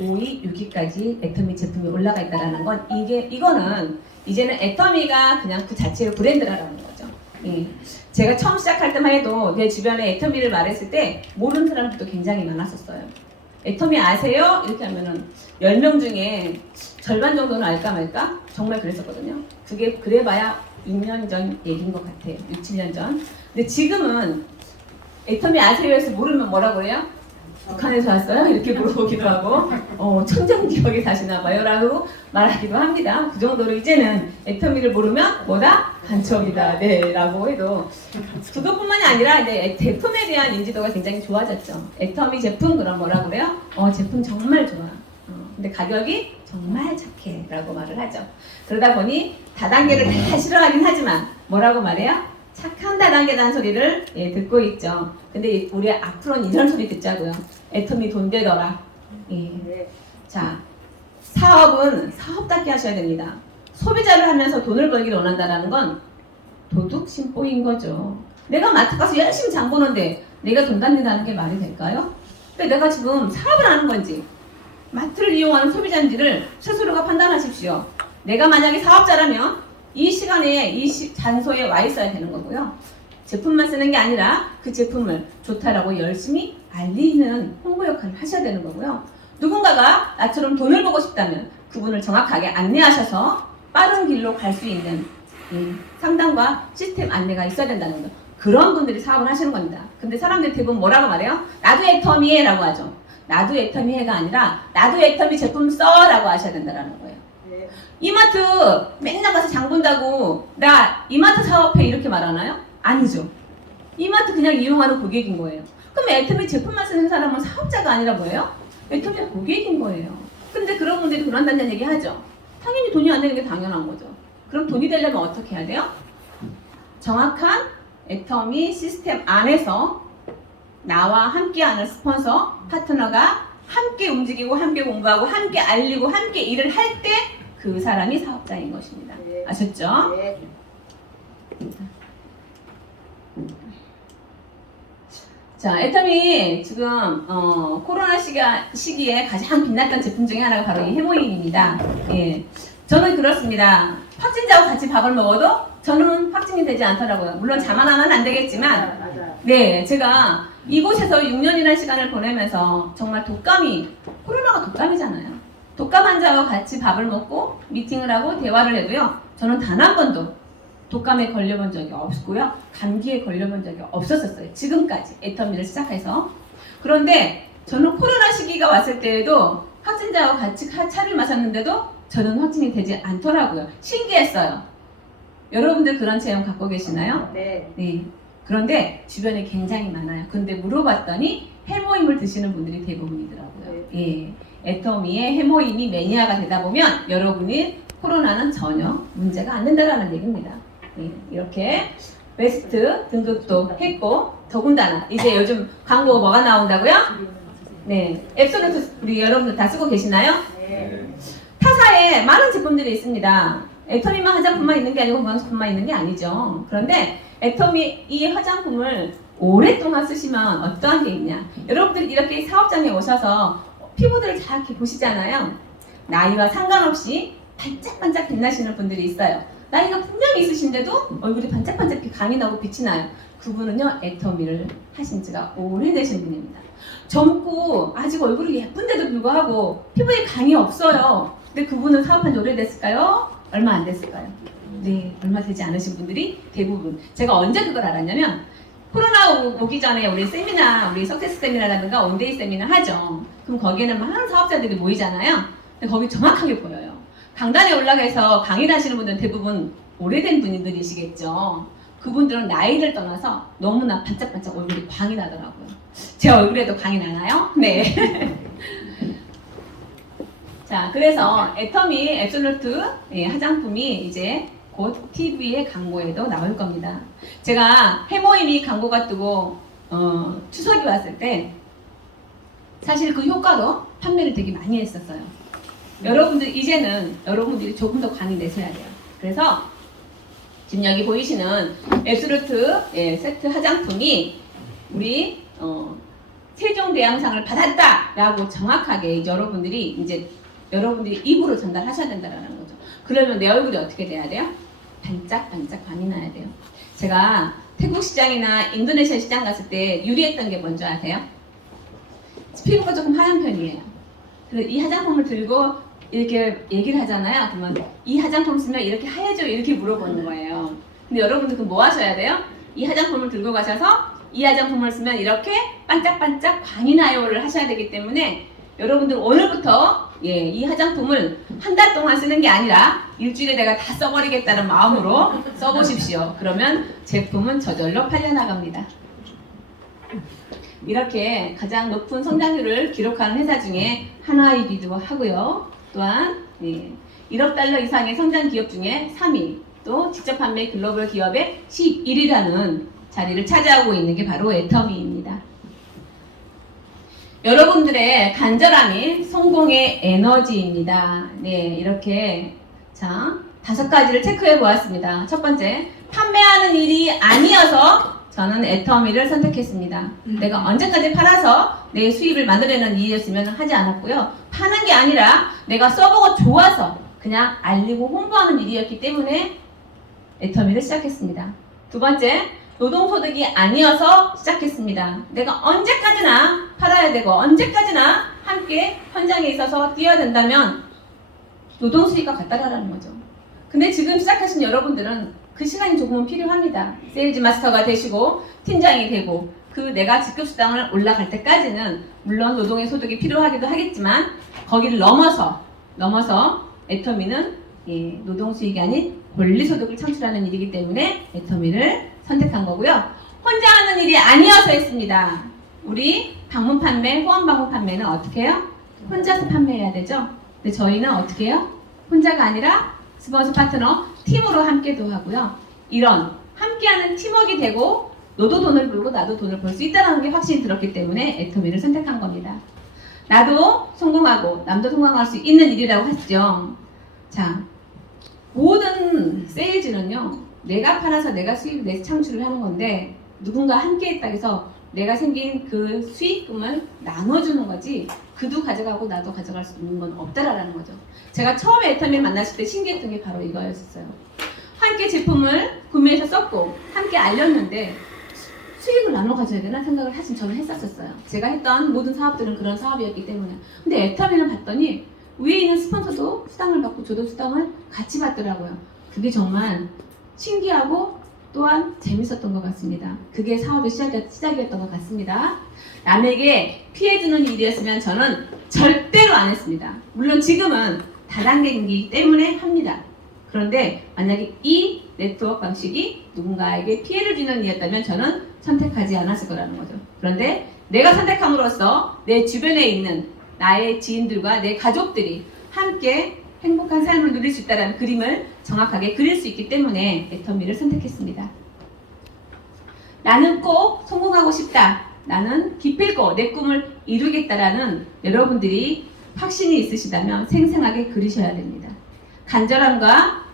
5위, 6위까지 애터미 제품이 올라가 있다는 건 이거는 이제는 애터미가 그냥 그 자체의 브랜드라는 거죠. 제가 처음 시작할 때만 해도 내 주변에 애터미를 말했을 때 모르는 사람들도 굉장히 많았었어요. 애터미 아세요? 이렇게 하면은 10명 중에 절반 정도는 알까 말까? 정말 그랬었거든요. 그게 그래봐야 6년 전 얘기인 것 같아요. 6, 7년 전. 근데 지금은 애터미 아세요? 해서 모르면 뭐라고 해요? 북한에서 왔어요? 이렇게 물어보기도 하고 청정지역에 사시나 봐요 라고 말하기도 합니다. 그 정도로 이제는 애터미를 모르면 뭐다? 간첩이다 라고 해도 그것뿐만이 아니라 이제 제품에 대한 인지도가 굉장히 좋아졌죠. 애터미 제품 그럼 뭐라고 그래요? 제품 정말 좋아. 근데 가격이 정말 착해 라고 말을 하죠. 그러다 보니 다단계를 다 싫어하긴 하지만 뭐라고 말해요? 착한 다단계라는 소리를 듣고 있죠. 근데 우리 앞으로는 이런 소리 듣자고요. 애터미 돈 되더라. 자, 사업은 사업답게 하셔야 됩니다. 소비자를 하면서 돈을 벌기를 원한다는 건 도둑 심보인 거죠. 내가 마트 가서 열심히 장 보는데 내가 돈 받는다는 게 말이 될까요? 근데 내가 지금 사업을 하는 건지 마트를 이용하는 소비자인지를 스스로가 판단하십시오. 내가 만약에 사업자라면 이 시간에 이 장소에 와 있어야 되는 거고요. 제품만 쓰는 게 아니라 그 제품을 좋다라고 열심히 알리는 홍보 역할을 하셔야 되는 거고요. 누군가가 나처럼 돈을 보고 싶다면 그분을 정확하게 안내하셔서 빠른 길로 갈 수 있는 상담과 시스템 안내가 있어야 된다는 거죠. 그런 분들이 사업을 하시는 겁니다. 근데 사람들이 대부분 뭐라고 말해요? 나도 애터미 해라고 하죠. 나도 애터미 해가 아니라 나도 애터미 제품 써 라고 하셔야 된다는 거예요. 이마트 맨날 가서 장 본다고 나 이마트 사업해 이렇게 말하나요? 아니죠. 이마트 그냥 이용하는 고객인 거예요. 그럼 애터미 제품만 쓰는 사람은 사업자가 아니라 뭐예요? 애터미 고객인 거예요. 근데 그런 분들이 그런다는 얘기 하죠. 당연히 돈이 안 되는 게 당연한 거죠. 그럼 돈이 되려면 어떻게 해야 돼요? 정확한 애터미 시스템 안에서 나와 함께하는 스폰서, 파트너가 함께 움직이고 함께 공부하고 함께 알리고 함께 일을 할 때 그 사람이 사업자인 것입니다. 아셨죠? 네. 자, 애터미 지금 코로나 시기에 가장 빛났던 제품 중에 하나가 바로 이 해모임입니다. 저는 그렇습니다. 확진자와 같이 밥을 먹어도 저는 확진이 되지 않더라고요. 물론 자만하면 안 되겠지만, 네, 제가 이곳에서 6년이라는 시간을 보내면서 정말 코로나가 독감이잖아요. 독감 환자와 같이 밥을 먹고 미팅을 하고 대화를 해도요, 저는 단 한 번도 독감에 걸려본 적이 없고요, 감기에 걸려본 적이 없었어요. 지금까지 애터미를 시작해서. 그런데 저는 코로나 시기가 왔을 때에도 확진자와 같이 차를 마셨는데도 저는 확진이 되지 않더라고요. 신기했어요. 여러분들 그런 체험 갖고 계시나요? 네. 네. 그런데 주변에 굉장히 많아요. 근데 물어봤더니 해모임을 드시는 분들이 대부분이더라고요. 예. 애터미의 해모임이 매니아가 되다 보면 여러분이 코로나는 전혀 문제가 안 된다라는 얘기입니다. 예. 이렇게 베스트 등급도 했고, 더군다나 이제 요즘 광고 뭐가 나온다고요? 네. 앱솔루트 우리 여러분들 다 쓰고 계시나요? 네. 타사에 많은 제품들이 있습니다. 애터미만 화장품만 있는 게 아니고 건강식품만 있는 게 아니죠. 그런데 애터미 이 화장품을 오랫동안 쓰시면 어떠한 게 있냐. 여러분들이 이렇게 사업장에 오셔서 피부들을 잘 이렇게 보시잖아요. 나이와 상관없이 반짝반짝 빛나시는 분들이 있어요. 나이가 분명히 있으신데도 얼굴이 반짝반짝 광이 나고 빛이 나요. 그분은요, 애터미를 하신 지가 오래되신 분입니다. 젊고 아직 얼굴이 예쁜데도 불구하고 피부에 광이 없어요. 근데 그분은 사업한 지 오래됐을까요? 얼마 안 됐을까요? 네, 얼마 되지 않으신 분들이 대부분. 제가 언제 그걸 알았냐면, 코로나 오기 전에 우리 세미나, 우리 석세스 세미나라든가 온데이 세미나 하죠. 그럼 거기에는 많은 사업자들이 모이잖아요. 근데 거기 정확하게 보여요. 강단에 올라가서 강의를 하시는 분들은 대부분 오래된 분들이시겠죠. 그분들은 나이를 떠나서 너무나 반짝반짝 얼굴이 광이 나더라고요. 제 얼굴에도 광이 나나요? 네. 자, 그래서 애터미 앱솔루트 화장품이 이제 곧 TV의 광고에도 나올 겁니다. 제가 해모임이 광고가 뜨고 추석이 왔을 때 사실 그 효과로 판매를 되게 많이 했었어요. 이제는 여러분들이 조금 더 광이 내셔야 돼요. 그래서 지금 여기 보이시는 앱솔루트 세트 화장품이 우리 세종대왕상을 받았다라고 정확하게 여러분들이 입으로 전달하셔야 된다는 거죠. 그러면 내 얼굴이 어떻게 돼야 돼요? 반짝반짝 광이 나야 돼요. 제가 태국 시장이나 인도네시아 시장 갔을 때 유리했던 게 뭔지 아세요? 피부가 조금 하얀 편이에요. 그래서 이 화장품을 들고 이렇게 얘기를 하잖아요. 그러면 이 화장품 쓰면 이렇게 하얘져요, 이렇게 물어보는 거예요. 근데 여러분들 그럼 뭐 하셔야 돼요? 이 화장품을 들고 가셔서 이 화장품을 쓰면 이렇게 반짝반짝 광이 나요를 하셔야 되기 때문에 여러분들 오늘부터 이 화장품을 한 달 동안 쓰는 게 아니라 일주일에 내가 다 써버리겠다는 마음으로 써보십시오. 그러면 제품은 저절로 팔려나갑니다. 이렇게 가장 높은 성장률을 기록하는 회사 중에 하나이기도 하고요. 또한 1억 달러 이상의 성장 기업 중에 3위, 또 직접 판매 글로벌 기업의 11위라는 자리를 차지하고 있는 게 바로 애터미입니다. 여러분들의 간절함이 성공의 에너지입니다. 네, 이렇게 자 5가지를 체크해 보았습니다. 첫 번째, 판매하는 일이 아니어서 저는 애터미를 선택했습니다. 내가 언제까지 팔아서 내 수입을 만들어내는 일이었으면 하지 않았고요. 파는 게 아니라 내가 써보고 좋아서 그냥 알리고 홍보하는 일이었기 때문에 애터미를 시작했습니다. 두 번째, 노동소득이 아니어서 시작했습니다. 내가 언제까지나 팔아야 되고 언제까지나 함께 현장에 있어서 뛰어야 된다면 노동수익과 같다라는 거죠. 근데 지금 시작하신 여러분들은 그 시간이 조금은 필요합니다. 세일즈 마스터가 되시고 팀장이 되고 그 내가 직급수당을 올라갈 때까지는 물론 노동의 소득이 필요하기도 하겠지만 거기를 넘어서 애터미는 노동수익이 아닌 권리소득을 창출하는 일이기 때문에 애터미를 선택한 거고요. 혼자 하는 일이 아니어서 했습니다. 우리 방문 판매, 후원 방문 판매는 어떻게 해요? 혼자서 판매해야 되죠. 근데 저희는 어떻게 해요? 혼자가 아니라 스폰서 파트너 팀으로 함께도 하고요. 이런 함께하는 팀워크가 되고 너도 돈을 벌고 나도 돈을 벌 수 있다는 게 확신이 들었기 때문에 애터미를 선택한 겁니다. 나도 성공하고 남도 성공할 수 있는 일이라고 했죠. 자, 모든 세일즈는요, 내가 팔아서 내가 수입을 내 창출을 하는 건데 누군가 함께 했다 해서 내가 생긴 그 수익금을 나눠주는 거지 그도 가져가고 나도 가져갈 수 있는 건 없다라는 거죠. 제가 처음에 애터미를 만났을 때 신기했던 게 바로 이거였어요. 함께 제품을 구매해서 썼고 함께 알렸는데 수익을 나눠 가져야 되나 생각을 사실 저는 했었어요. 제가 했던 모든 사업들은 그런 사업이었기 때문에. 근데 애터미를 봤더니 위에 있는 스폰서도 수당을 받고 저도 수당을 같이 받더라고요. 그게 정말 신기하고 또한 재밌었던 것 같습니다. 그게 사업의 시작이었던 것 같습니다. 남에게 피해주는 일이었으면 저는 절대로 안 했습니다. 물론 지금은 다단계이기 때문에 합니다. 그런데 만약에 이 네트워크 방식이 누군가에게 피해를 주는 일이었다면 저는 선택하지 않았을 거라는 거죠. 그런데 내가 선택함으로써 내 주변에 있는 나의 지인들과 내 가족들이 함께 행복한 삶을 누릴 수 있다는 그림을 정확하게 그릴 수 있기 때문에 애터미를 선택했습니다. 나는 꼭 성공하고 싶다. 나는 기필코 내 꿈을 이루겠다라는 여러분들이 확신이 있으시다면 생생하게 그리셔야 됩니다. 간절함과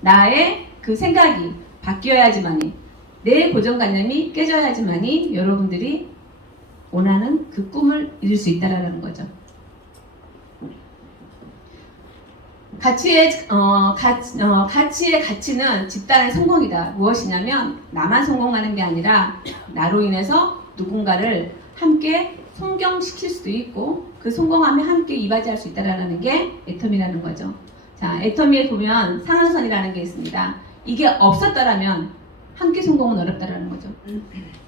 나의 그 생각이 바뀌어야지만이 내 고정관념이 깨져야지만이 여러분들이 원하는 그 꿈을 이룰 수 있다라는 거죠. 가치의 가치는 집단의 성공이다. 무엇이냐면 나만 성공하는 게 아니라 나로 인해서 누군가를 함께 성공시킬 수도 있고 그 성공함에 함께 이바지할 수 있다라는 게 애터미라는 거죠. 자, 애터미에 보면 상한선이라는 게 있습니다. 이게 없었더라면 함께 성공은 어렵다라는 거죠.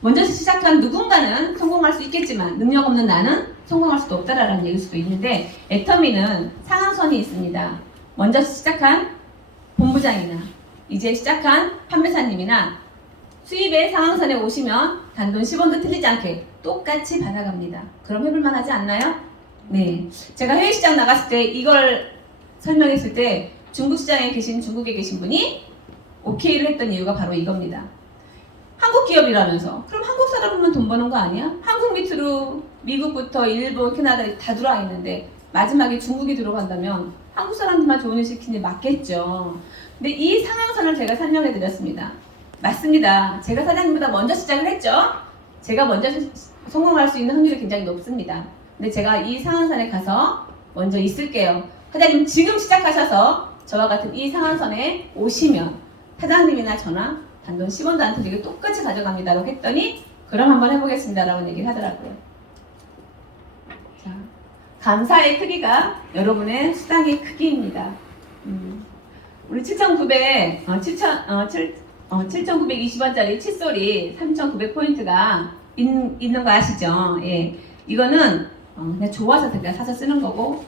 먼저 시작한 누군가는 성공할 수 있겠지만 능력 없는 나는 성공할 수도 없다라는 얘기일 수도 있는데 애터미는 상한선이 있습니다. 먼저 시작한 본부장이나 이제 시작한 판매사님이나 수입의 상한선에 오시면 단돈 10원도 틀리지 않게 똑같이 받아갑니다. 그럼 해볼만 하지 않나요? 네. 제가 해외시장 나갔을 때 이걸 설명했을 때 중국에 계신 분이 오케이를 했던 이유가 바로 이겁니다. 한국 기업이라면서 그럼 한국 사람이면 돈 버는 거 아니야? 한국 밑으로 미국부터 일본, 캐나다 다 들어와 있는데 마지막에 중국이 들어간다면 한국 사람들만 좋은 일 시키는 게 맞겠죠. 근데 이 상한선을 제가 설명해 드렸습니다. 맞습니다. 제가 사장님보다 먼저 시작을 했죠. 제가 먼저 성공할 수 있는 확률이 굉장히 높습니다. 근데 제가 이 상한선에 가서 먼저 있을게요. 사장님 지금 시작하셔서 저와 같은 이 상한선에 오시면 사장님이나 저나 단돈 10원도 안 틀리게 똑같이 가져갑니다 라고 했더니 그럼 한번 해보겠습니다 라고 얘기를 하더라고요. 자, 감사의 크기가 여러분의 수당의 크기입니다. 우리 7,920원짜리 칫솔이 3,900포인트가 있는 거 아시죠? 예. 이거는 그냥 좋아서 제가 사서 쓰는 거고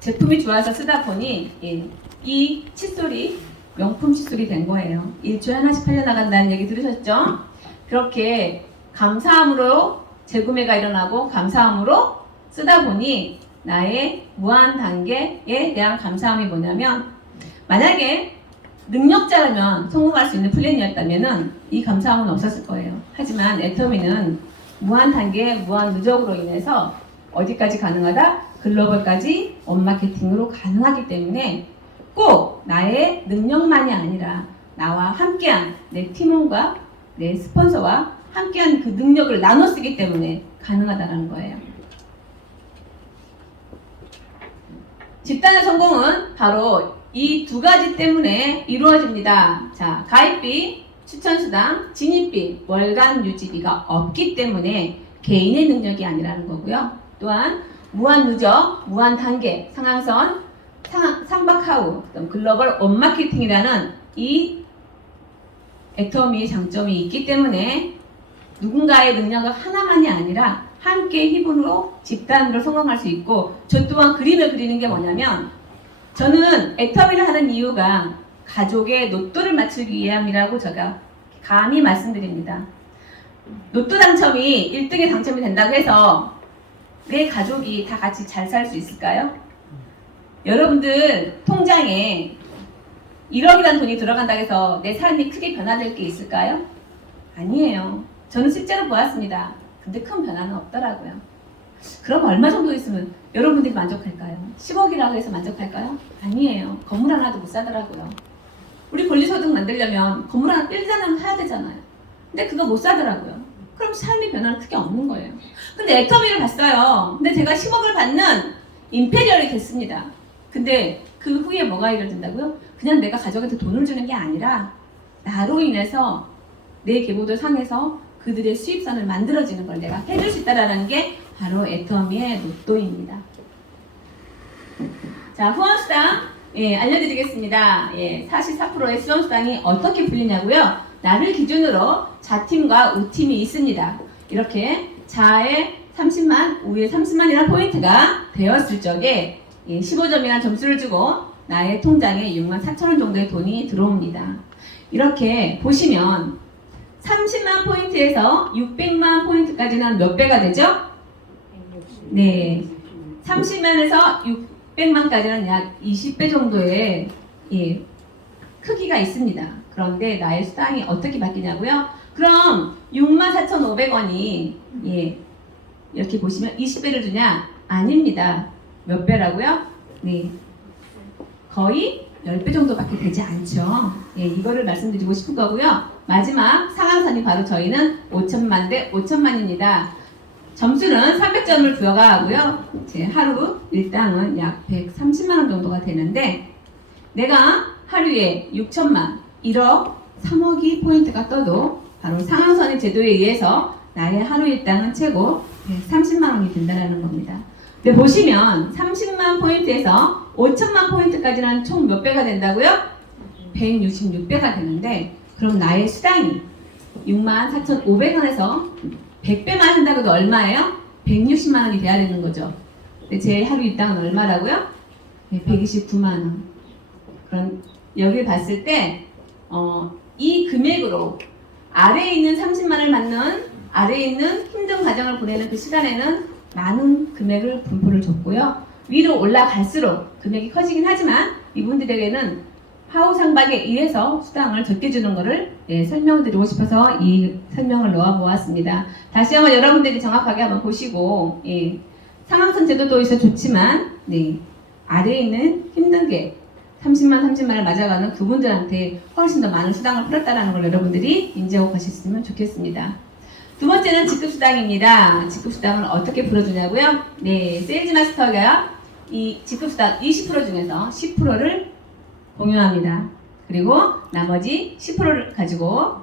제품이 좋아서 쓰다 보니 예. 이 칫솔이 명품 칫솔이 된 거예요. 1초에 하나씩 팔려나간다는 얘기 들으셨죠? 그렇게 감사함으로 재구매가 일어나고 감사함으로 쓰다 보니 나의 무한 단계에 대한 감사함이 뭐냐면 만약에 능력자라면 성공할 수 있는 플랜이었다면 이 감사함은 없었을 거예요. 하지만 애터미는 무한 단계, 무한 누적으로 인해서 어디까지 가능하다? 글로벌까지 원마케팅으로 가능하기 때문에 꼭 나의 능력만이 아니라 나와 함께한 내 팀원과 내 스폰서와 함께한 그 능력을 나눠 쓰기 때문에 가능하다는 거예요. 집단의 성공은 바로 이 두 가지 때문에 이루어집니다. 자, 가입비, 추천수당, 진입비, 월간 유지비가 없기 때문에 개인의 능력이 아니라는 거고요. 또한 무한 누적, 무한 단계, 상한선, 상박하우, 글로벌 원마케팅이라는 이 애터미의 장점이 있기 때문에 누군가의 능력은 하나만이 아니라 함께 힘으로 집단으로 성공할 수 있고 저 또한 그림을 그리는 게 뭐냐면 저는 애터미를 하는 이유가 가족의 로또를 맞추기 위함이라고 제가 감히 말씀드립니다. 로또 당첨이 1등에 당첨이 된다고 해서 내 가족이 다 같이 잘 살 수 있을까요? 여러분들 통장에 1억이라는 돈이 들어간다고 해서 내 삶이 크게 변화될 게 있을까요? 아니에요. 저는 실제로 보았습니다. 근데 큰 변화는 없더라고요. 그럼 얼마 정도 있으면 여러분들이 만족할까요? 10억이라고 해서 만족할까요? 아니에요. 건물 하나도 못 사더라고요. 우리 권리소득 만들려면 건물 하나 빌리자면 사야 되잖아요. 근데 그거 못 사더라고요. 그럼 삶의 변화는 크게 없는 거예요. 근데 애터미를 봤어요. 근데 제가 10억을 받는 임페리얼이 됐습니다. 근데 그 후에 뭐가 일어난다고요? 그냥 내가 가족한테 돈을 주는 게 아니라 나로 인해서 내 계보도 상에서 그들의 수입선을 만들어지는 걸 내가 해줄 수 있다는 게 바로 애터미의 로또입니다. 자, 후원수당 알려드리겠습니다. 44%의 후원수당이 어떻게 풀리냐고요? 나를 기준으로 자팀과 우팀이 있습니다. 이렇게 자에 30만, 우에 30만이라는 포인트가 되었을 적에 15점이라는 점수를 주고 나의 통장에 6만 4천 원 정도의 돈이 들어옵니다. 이렇게 보시면 30만 포인트에서 600만 포인트까지는 몇 배가 되죠? 네, 30만에서 600만까지는 약 20배 정도의 크기가 있습니다. 그런데 나의 수당이 어떻게 바뀌냐고요? 그럼 64,500원이 이렇게 보시면 20배를 주냐? 아닙니다. 몇 배라고요? 네, 거의 10배 정도밖에 되지 않죠. 이거를 말씀드리고 싶은 거고요. 마지막 상한선이 바로 저희는 5천만 대 5천만입니다. 점수는 300점을 부여가하고요. 제 하루 일당은 약 130만 원 정도가 되는데 내가 하루에 6천만, 1억, 3억이 포인트가 떠도 바로 상한선의 제도에 의해서 나의 하루 일당은 최고 130만 원이 된다는 겁니다. 근데 보시면 30만 포인트에서 5천만 포인트까지는 총 몇 배가 된다고요? 166배가 되는데 그럼 나의 수당이 64,500원에서 100배만 한다고 해도 얼마예요? 160만 원이 돼야 되는 거죠. 근데 제 하루 일당은 얼마라고요? 129만 원. 그럼 여기 봤을 때 이 금액으로 아래에 있는 30만을 받는 아래에 있는 힘든 과정을 보내는 그 시간에는 많은 금액을 분포를 줬고요. 위로 올라갈수록 금액이 커지긴 하지만 이분들에게는 하우상박에 의해서 수당을 적게 주는 것을 설명을 드리고 싶어서 이 설명을 놓아 보았습니다. 다시 한번 여러분들이 정확하게 한번 보시고 상한선 제도도 있어 좋지만 아래에 있는 힘든 게 30만을 맞아가는 그분들한테 훨씬 더 많은 수당을 풀었다는 걸 여러분들이 인지하고 가셨으면 좋겠습니다. 두 번째는 직급수당입니다. 직급수당을 어떻게 풀어주냐고요? 세일즈 마스터가 이 직급수당 20% 중에서 10%를 공유합니다. 그리고 나머지 10%를 가지고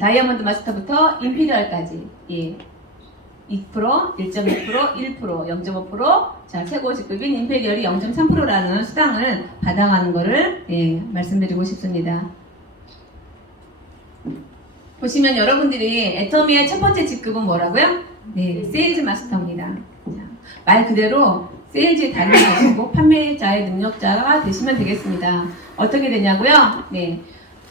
다이아몬드 마스터부터 임피리얼까지 2%, 1.2%, 1%, 0.5%, 자 최고 직급인 임페리얼이 0.3%라는 수당을 받아가는 것을 말씀드리고 싶습니다. 보시면 여러분들이 애터미의 첫 번째 직급은 뭐라고요? 세일즈 마스터입니다. 자, 말 그대로 세일즈의 달인이 되시고 판매자의 능력자가 되시면 되겠습니다. 어떻게 되냐고요?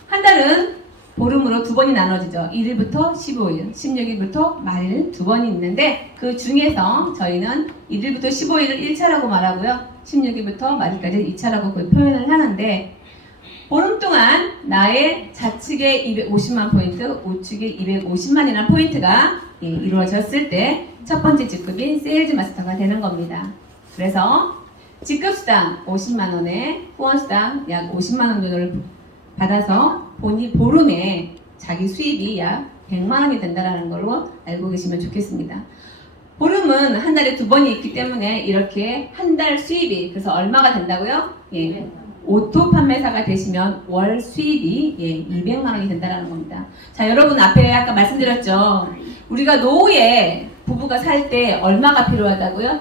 한 달은 보름으로 두 번이 나눠지죠. 1일부터 15일, 16일부터 말일 두 번이 있는데 그 중에서 저희는 1일부터 15일을 1차라고 말하고요. 16일부터 말일까지 2차라고 표현을 하는데 보름 동안 나의 좌측에 250만 포인트, 우측에 250만이라는 포인트가 이루어졌을 때 첫 번째 직급인 세일즈 마스터가 되는 겁니다. 그래서 직급수당 50만 원에 후원수당 약 50만 원 정도를 받아서 본인 보름에 자기 수입이 약 100만 원이 된다는 걸로 알고 계시면 좋겠습니다. 보름은 한 달에 두 번이 있기 때문에 이렇게 한 달 수입이 그래서 얼마가 된다고요? 오토 판매사가 되시면 월 수입이 200만 원이 된다는 겁니다. 자, 여러분 앞에 아까 말씀드렸죠. 우리가 노후에 부부가 살 때 얼마가 필요하다고요?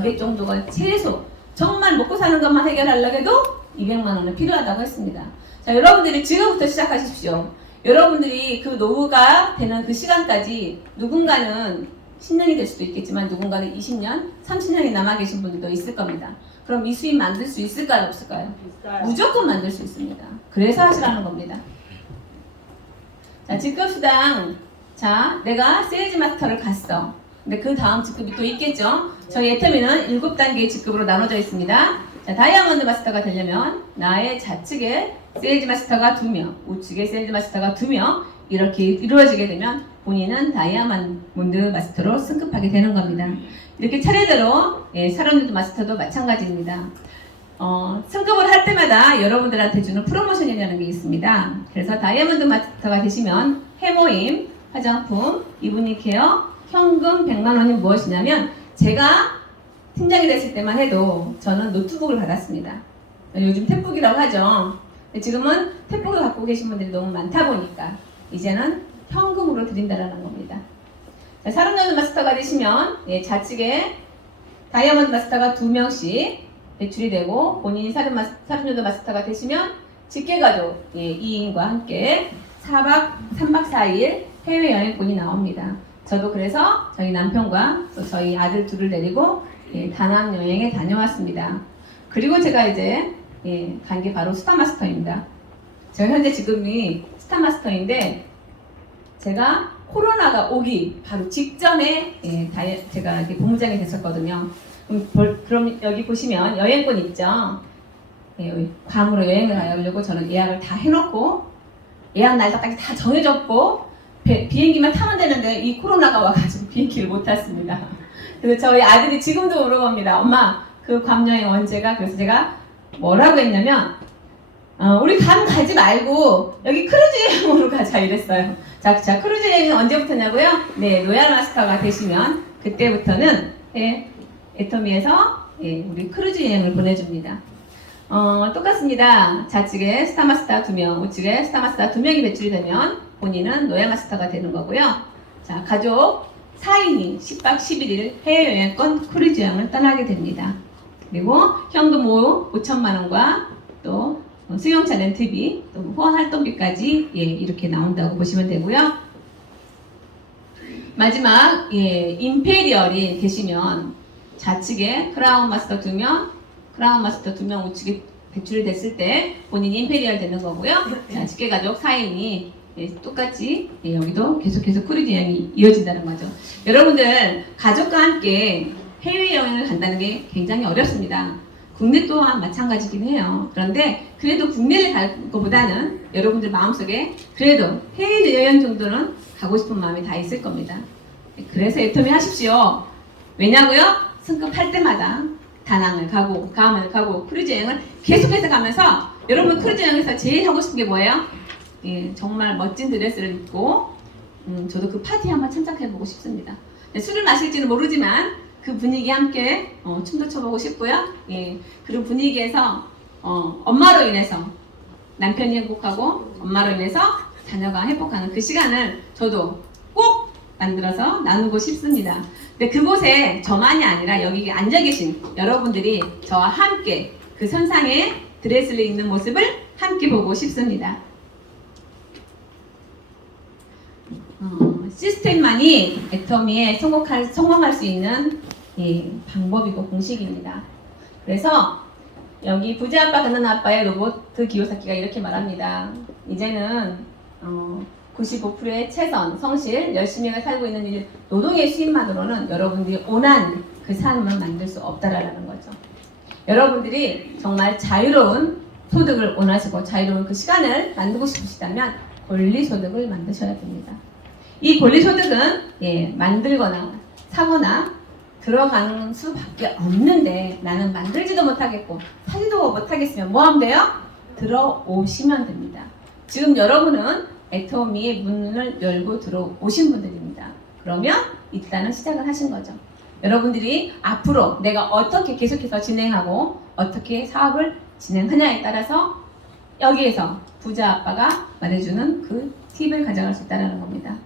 200 정도가 최소. 정말 먹고 사는 것만 해결하려고 해도 200만 원은 필요하다고 했습니다. 자, 여러분들이 지금부터 시작하십시오. 여러분들이 그 노후가 되는 그 시간까지 누군가는 10년이 될 수도 있겠지만 누군가는 20년, 30년이 남아 계신 분들도 있을 겁니다. 그럼 이 수입 만들 수 있을까요? 없을까요? 있어요. 무조건 만들 수 있습니다. 그래서 하시라는 겁니다. 자, 직급수당. 자, 내가 세일즈 마스터를 갔어. 근데 그 다음 직급이 또 있겠죠? 저희 애터미는 7단계의 직급으로 나눠져 있습니다. 자, 다이아몬드 마스터가 되려면 나의 좌측에 세일즈 마스터가 2명, 우측에 세일즈 마스터가 2명 이렇게 이루어지게 되면 본인은 다이아몬드 마스터로 승급하게 되는 겁니다. 이렇게 차례대로 샤론드 마스터도 마찬가지입니다. 승급을 할 때마다 여러분들한테 주는 프로모션이라는 게 있습니다. 그래서 다이아몬드 마스터가 되시면 해모임, 화장품, 이브닝 케어, 현금 100만 원이 무엇이냐면 제가 팀장이 됐을 때만 해도 저는 노트북을 받았습니다. 요즘 탭북이라고 하죠. 지금은 탭북을 갖고 계신 분들이 너무 많다 보니까 이제는 현금으로 드린다는 겁니다. 자, 사륜연수 마스터가 되시면 좌측에 다이아몬드 마스터가 2명씩 배출이 되고 본인이 사륜연수 마스터가 되시면 직계가족 2인과 함께 3박 4일 해외여행권이 나옵니다. 저도 그래서 저희 남편과 또 저희 아들 둘을 데리고 다낭 여행에 다녀왔습니다. 그리고 제가 이제 간 게 바로 스타마스터입니다. 제가 현재 지금이 스타마스터인데 제가 코로나가 오기 바로 직전에 제가 이렇게 본부장이 됐었거든요. 그럼 여기 보시면 여행권 있죠? 괌으로 여행을 가려고 저는 예약을 다 해놓고 예약 날짜까지 다 정해졌고 비행기만 타면 되는데 이 코로나가 와가지고 비행기를 못 탔습니다. 그래서 저희 아들이 지금도 물어봅니다. 엄마 그 괌 여행 언제가? 그래서 제가 뭐라고 했냐면 우리 괌 가지 말고 여기 크루즈 여행으로 가자 이랬어요. 자, 크루즈 여행은 언제부터냐고요? 네, 로얄 마스터가 되시면 그때부터는 애터미에서 우리 크루즈 여행을 보내줍니다. 똑같습니다. 좌측에 스타마스터 2명, 우측에 스타마스터 2명이 배출이 되면 본인은 로얄 마스터가 되는 거고요. 자, 가족 4인이 10박 11일 해외여행권 크루즈 여행을 떠나게 됩니다. 그리고 현금 5천만 원과 또 수용차 렌트비, 또 후원 활동비까지 이렇게 나온다고 보시면 되고요. 마지막 임페리얼이 계시면 좌측에 크라운 마스터 2명, 크라운 마스터 2명 우측에 배출이 됐을 때 본인이 임페리얼 되는 거고요. 자, 직계가족 4인이 똑같이 여기도 계속해서 크루즈 여행이 이어진다는 거죠. 여러분들 가족과 함께 해외여행을 간다는 게 굉장히 어렵습니다. 국내 또한 마찬가지긴 해요. 그런데 그래도 국내를 갈 것보다는 여러분들 마음속에 그래도 해외여행 정도는 가고 싶은 마음이 다 있을 겁니다. 그래서 애터미 하십시오. 왜냐고요? 승급할 때마다 다낭을 가고 괌을 가고 크루즈 여행을 계속해서 가면서 여러분 크루즈 여행에서 제일 하고 싶은 게 뭐예요? 정말 멋진 드레스를 입고 저도 그 파티에 한번 참석해보고 싶습니다. 술을 마실지는 모르지만 그 분위기에 함께 춤도 춰보고 싶고요. 그런 분위기에서 엄마로 인해서 남편이 행복하고 엄마로 인해서 자녀가 행복하는 그 시간을 저도 꼭 만들어서 나누고 싶습니다. 근데 그곳에 저만이 아니라 여기 앉아 계신 여러분들이 저와 함께 그 선상에 드레스를 입는 모습을 함께 보고 싶습니다. 시스템만이 애터미에 성공할 수 있는 방법이고 공식입니다. 그래서 여기 부자 아빠 가난 아빠의 로버트 기요사키가 이렇게 말합니다. 이제는 95%의 최선, 성실, 열심히 살고 있는 일, 노동의 수입만으로는 여러분들이 원하는 그 삶을 만들 수 없다라는 거죠. 여러분들이 정말 자유로운 소득을 원하시고 자유로운 그 시간을 만들고 싶으시다면 권리소득을 만드셔야 됩니다. 이 권리소득은 만들거나 사거나 들어가는 수밖에 없는데 나는 만들지도 못하겠고 사지도 못하겠으면 뭐 하면 돼요? 들어오시면 됩니다. 지금 여러분은 애터미의 문을 열고 들어오신 분들입니다. 그러면 일단은 시작을 하신 거죠. 여러분들이 앞으로 내가 어떻게 계속해서 진행하고 어떻게 사업을 진행하냐에 따라서 여기에서 부자 아빠가 말해주는 그 팁을 가져갈 수 있다는 겁니다.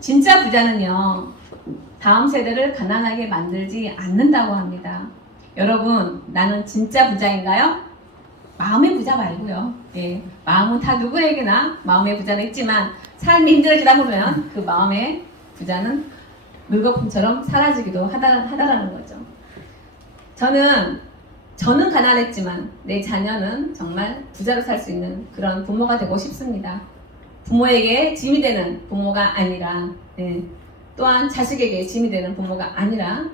진짜 부자는요, 다음 세대를 가난하게 만들지 않는다고 합니다. 여러분, 나는 진짜 부자인가요? 마음의 부자 말고요. 마음은 다 누구에게나 마음의 부자는 있지만 삶이 힘들어지다 보면 그 마음의 부자는 물거품처럼 사라지기도 하다라는 거죠. 저는 가난했지만 내 자녀는 정말 부자로 살 수 있는 그런 부모가 되고 싶습니다. 부모에게 짐이 되는 부모가 아니라 또한 자식에게 짐이 되는 부모가 아니라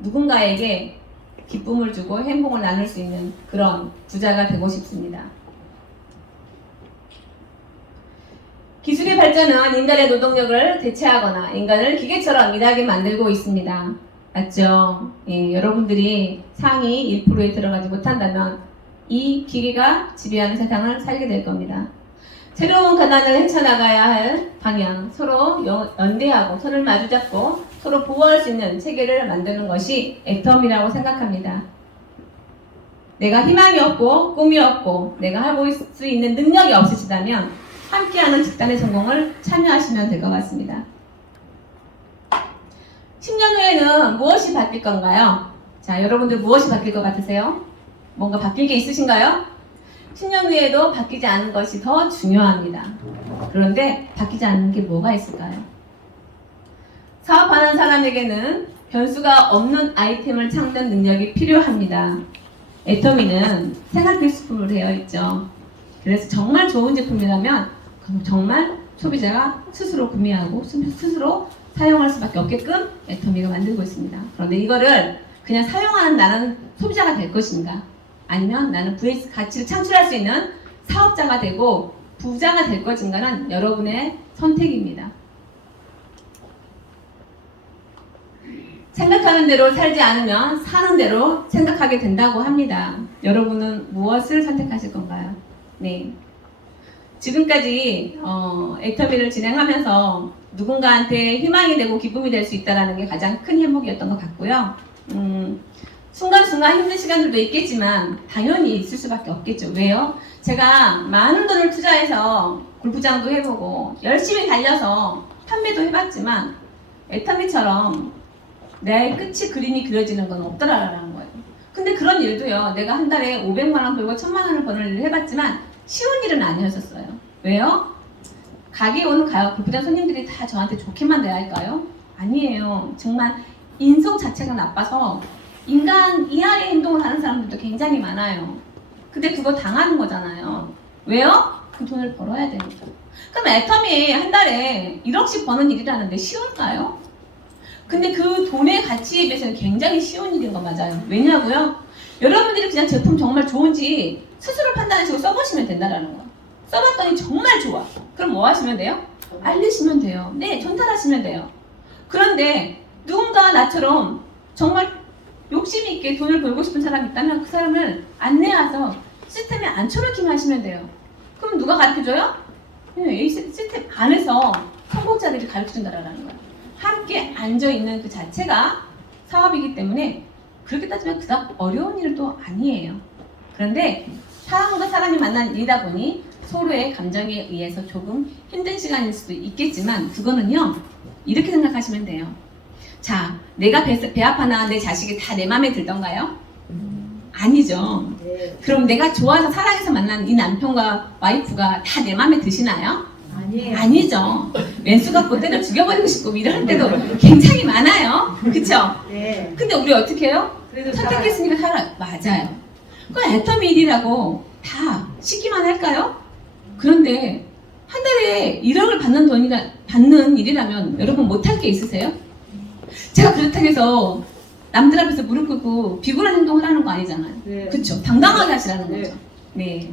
누군가에게 기쁨을 주고 행복을 나눌 수 있는 그런 부자가 되고 싶습니다. 기술의 발전은 인간의 노동력을 대체하거나 인간을 기계처럼 일하게 만들고 있습니다. 맞죠? 여러분들이 상위 1%에 들어가지 못한다면 이 기계가 지배하는 세상을 살게 될 겁니다. 새로운 가난을 헤쳐나가야 할 방향, 서로 연대하고 손을 마주잡고 서로 보호할 수 있는 체계를 만드는 것이 애텀이라고 생각합니다. 내가 희망이 없고 꿈이 없고 내가 하고 수 있는 능력이 없으시다면 함께하는 집단의 성공을 참여하시면 될 것 같습니다. 10년 후에는 무엇이 바뀔 건가요? 자, 여러분들 무엇이 바뀔 것 같으세요? 뭔가 바뀔 게 있으신가요? 10년 후에도 바뀌지 않은 것이 더 중요합니다. 그런데 바뀌지 않는 게 뭐가 있을까요? 사업하는 사람에게는 변수가 없는 아이템을 찾는 능력이 필요합니다. 애터미는 생활 필수품으로 되어 있죠. 그래서 정말 좋은 제품이라면 정말 소비자가 스스로 구매하고 스스로 사용할 수밖에 없게끔 애터미가 만들고 있습니다. 그런데 이거를 그냥 사용하는 나는 소비자가 될 것인가? 아니면 나는 VS 가치를 창출할 수 있는 사업자가 되고 부자가 될 것인가는 여러분의 선택입니다. 생각하는 대로 살지 않으면 사는 대로 생각하게 된다고 합니다. 여러분은 무엇을 선택하실 건가요? 네. 지금까지 애터미를 진행하면서 누군가한테 희망이 되고 기쁨이 될 수 있다는 게 가장 큰 행복이었던 것 같고요. 순간순간 힘든 시간들도 있겠지만 당연히 있을 수밖에 없겠죠. 왜요? 제가 많은 돈을 투자해서 골프장도 해보고 열심히 달려서 판매도 해봤지만 애터미처럼 내 끝이 그림이 그려지는 건 없더라라는 거예요. 근데 그런 일도요. 내가 한 달에 500만 원 벌고 1000만 원을 버는 일을 해봤지만 쉬운 일은 아니었었어요. 왜요? 가게에 오는 골프장 손님들이 다 저한테 좋게만 대야 할까요? 아니에요. 정말 인성 자체가 나빠서 인간 이하의 행동을 하는 사람들도 굉장히 많아요. 근데 그거 당하는 거잖아요. 왜요? 그 돈을 벌어야 되니까. 그럼 애터미 한 달에 1억씩 버는 일이라는데 쉬울까요? 근데 그 돈의 가치에 비해서는 굉장히 쉬운 일인 거 맞아요. 왜냐고요? 여러분들이 그냥 제품 정말 좋은지 스스로 판단하시고 써보시면 된다는 거예요. 써봤더니 정말 좋아. 그럼 뭐 하시면 돼요? 알리시면 돼요. 네, 전달하시면 돼요. 그런데 누군가 나처럼 정말 욕심 있게 돈을 벌고 싶은 사람이 있다면 그 사람을 안내해서 시스템에 앉혀놓기만 하시면 돼요. 그럼 누가 가르쳐줘요? 네, 이 시스템 안에서 성공자들이 가르쳐준다는 거예요. 함께 앉아있는 그 자체가 사업이기 때문에 그렇게 따지면 그닥 어려운 일도 아니에요. 그런데 사람과 사람이 만난 일이다 보니 서로의 감정에 의해서 조금 힘든 시간일 수도 있겠지만 그거는요 이렇게 생각하시면 돼요. 자, 내가 배 아파나 내 자식이 다 내 마음에 들던가요? 아니죠. 그럼 내가 좋아서 사랑해서 만난 이 남편과 와이프가 다 내 마음에 드시나요? 아니에요. 아니죠. 왼수 갖고 때려 죽여버리고 싶고 이럴 때도 굉장히 많아요. 그쵸? 네. 근데 우리 어떻게 해요? 그래도 선택했으니까 살아요. 맞아요. 그건 애터미 일이라고 다 시키만 할까요? 그런데 한 달에 1억을 받는 일이라면 여러분 못할 게 있으세요? 제가 그렇다고 해서 남들 앞에서 무릎 꿇고 비굴한 행동을 하는 거 아니잖아요. 네. 그쵸? 당당하게 하시라는 네. 거죠. 네.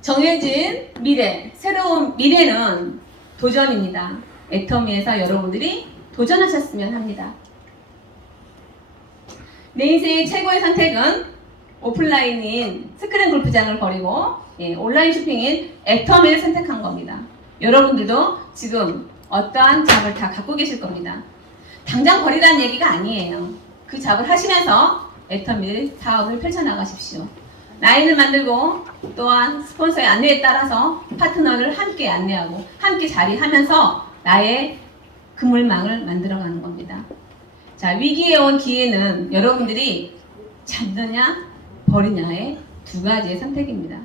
정해진 미래, 새로운 미래는 도전입니다. 애터미에서 여러분들이 도전하셨으면 합니다. 내 인생의 최고의 선택은 오프라인인 스크린 골프장을 버리고 온라인 쇼핑인 애터미를 선택한 겁니다. 여러분들도 지금 어떠한 잡을 다 갖고 계실 겁니다. 당장 버리라는 얘기가 아니에요. 그 잡을 하시면서 애터미 사업을 펼쳐나가십시오. 라인을 만들고 또한 스폰서의 안내에 따라서 파트너를 함께 안내하고 함께 자리하면서 나의 그물망을 만들어가는 겁니다. 자, 위기에 온 기회는 여러분들이 잡느냐 버리냐의 두 가지의 선택입니다.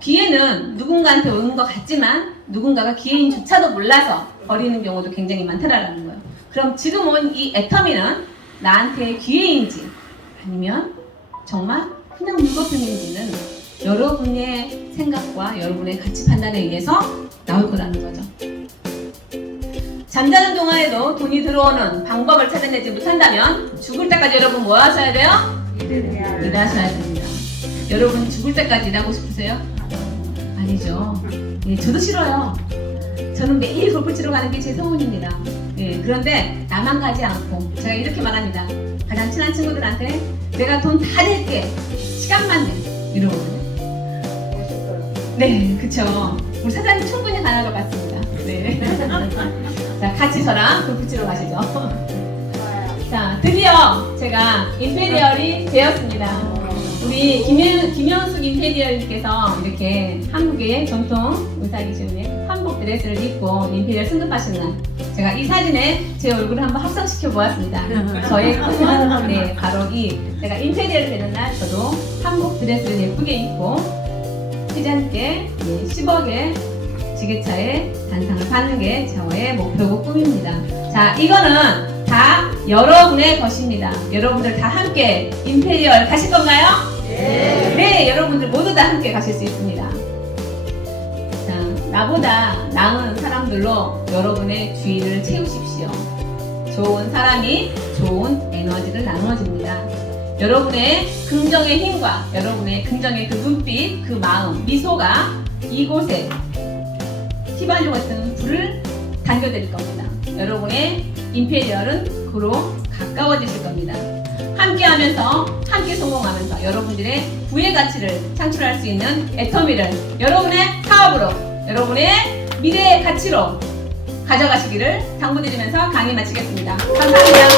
기회는 누군가한테 오는 것 같지만 누군가가 기회인조차도 몰라서 버리는 경우도 굉장히 많다라는 거예요. 그럼 지금 온 이 애터미는 나한테 기회인지 아니면 정말 그냥 물거품인지는 여러분의 생각과 여러분의 가치 판단에 의해서 나올 거라는 거죠. 잠자는 동안에도 돈이 들어오는 방법을 찾아내지 못한다면 죽을 때까지 여러분 뭐 하셔야 돼요? 일하셔야 됩니다. 여러분 죽을 때까지 일하고 싶으세요? 아니죠. 예, 저도 싫어요. 저는 매일 골프 치러 가는 게 제 소원입니다. 예, 그런데 나만 가지 않고 제가 이렇게 말합니다. 가장 친한 친구들한테 내가 돈 다 낼게. 시간만 내. 이러거든요. 네, 그쵸. 우리 사장님 충분히 가능할 것 같습니다. 네. 자, 같이 저랑 불 붙이러 가시죠. 자, 드디어 제가 인테리어리 되었습니다. 우리 김현숙 인테리어님께서 이렇게 한국의 전통 의사기준의 한복 드레스를 입고 인테리어 승급하신 날, 제가 이 사진에 제 얼굴을 한번 합성시켜 보았습니다. 저의 꿈은 네, 바로 제가 인테리어를 되는 날 저도 한복 드레스를 예쁘게 입고 시장님께 10억의 지게차에 단상을 받는 게 저의 목표고 꿈입니다. 자, 이거는 다 여러분의 것입니다. 여러분들 다 함께 인테리어 가실 건가요? 네. 네, 여러분들 모두 다 함께 가실 수 있습니다. 자, 나보다 나은 사람들로 여러분의 주위를 채우십시오. 좋은 사람이 좋은 에너지를 나누어줍니다. 여러분의 긍정의 힘과 여러분의 긍정의 그 눈빛, 그 마음, 미소가 이곳에 휘발유 같은 불을 당겨드릴 겁니다. 여러분의 인페리얼은 그로 가까워지실 겁니다. 함께 하면서, 함께 성공하면서 여러분들의 부의 가치를 창출할 수 있는 애터미를 여러분의 사업으로, 여러분의 미래의 가치로 가져가시기를 당부드리면서 강의 마치겠습니다. 감사합니다.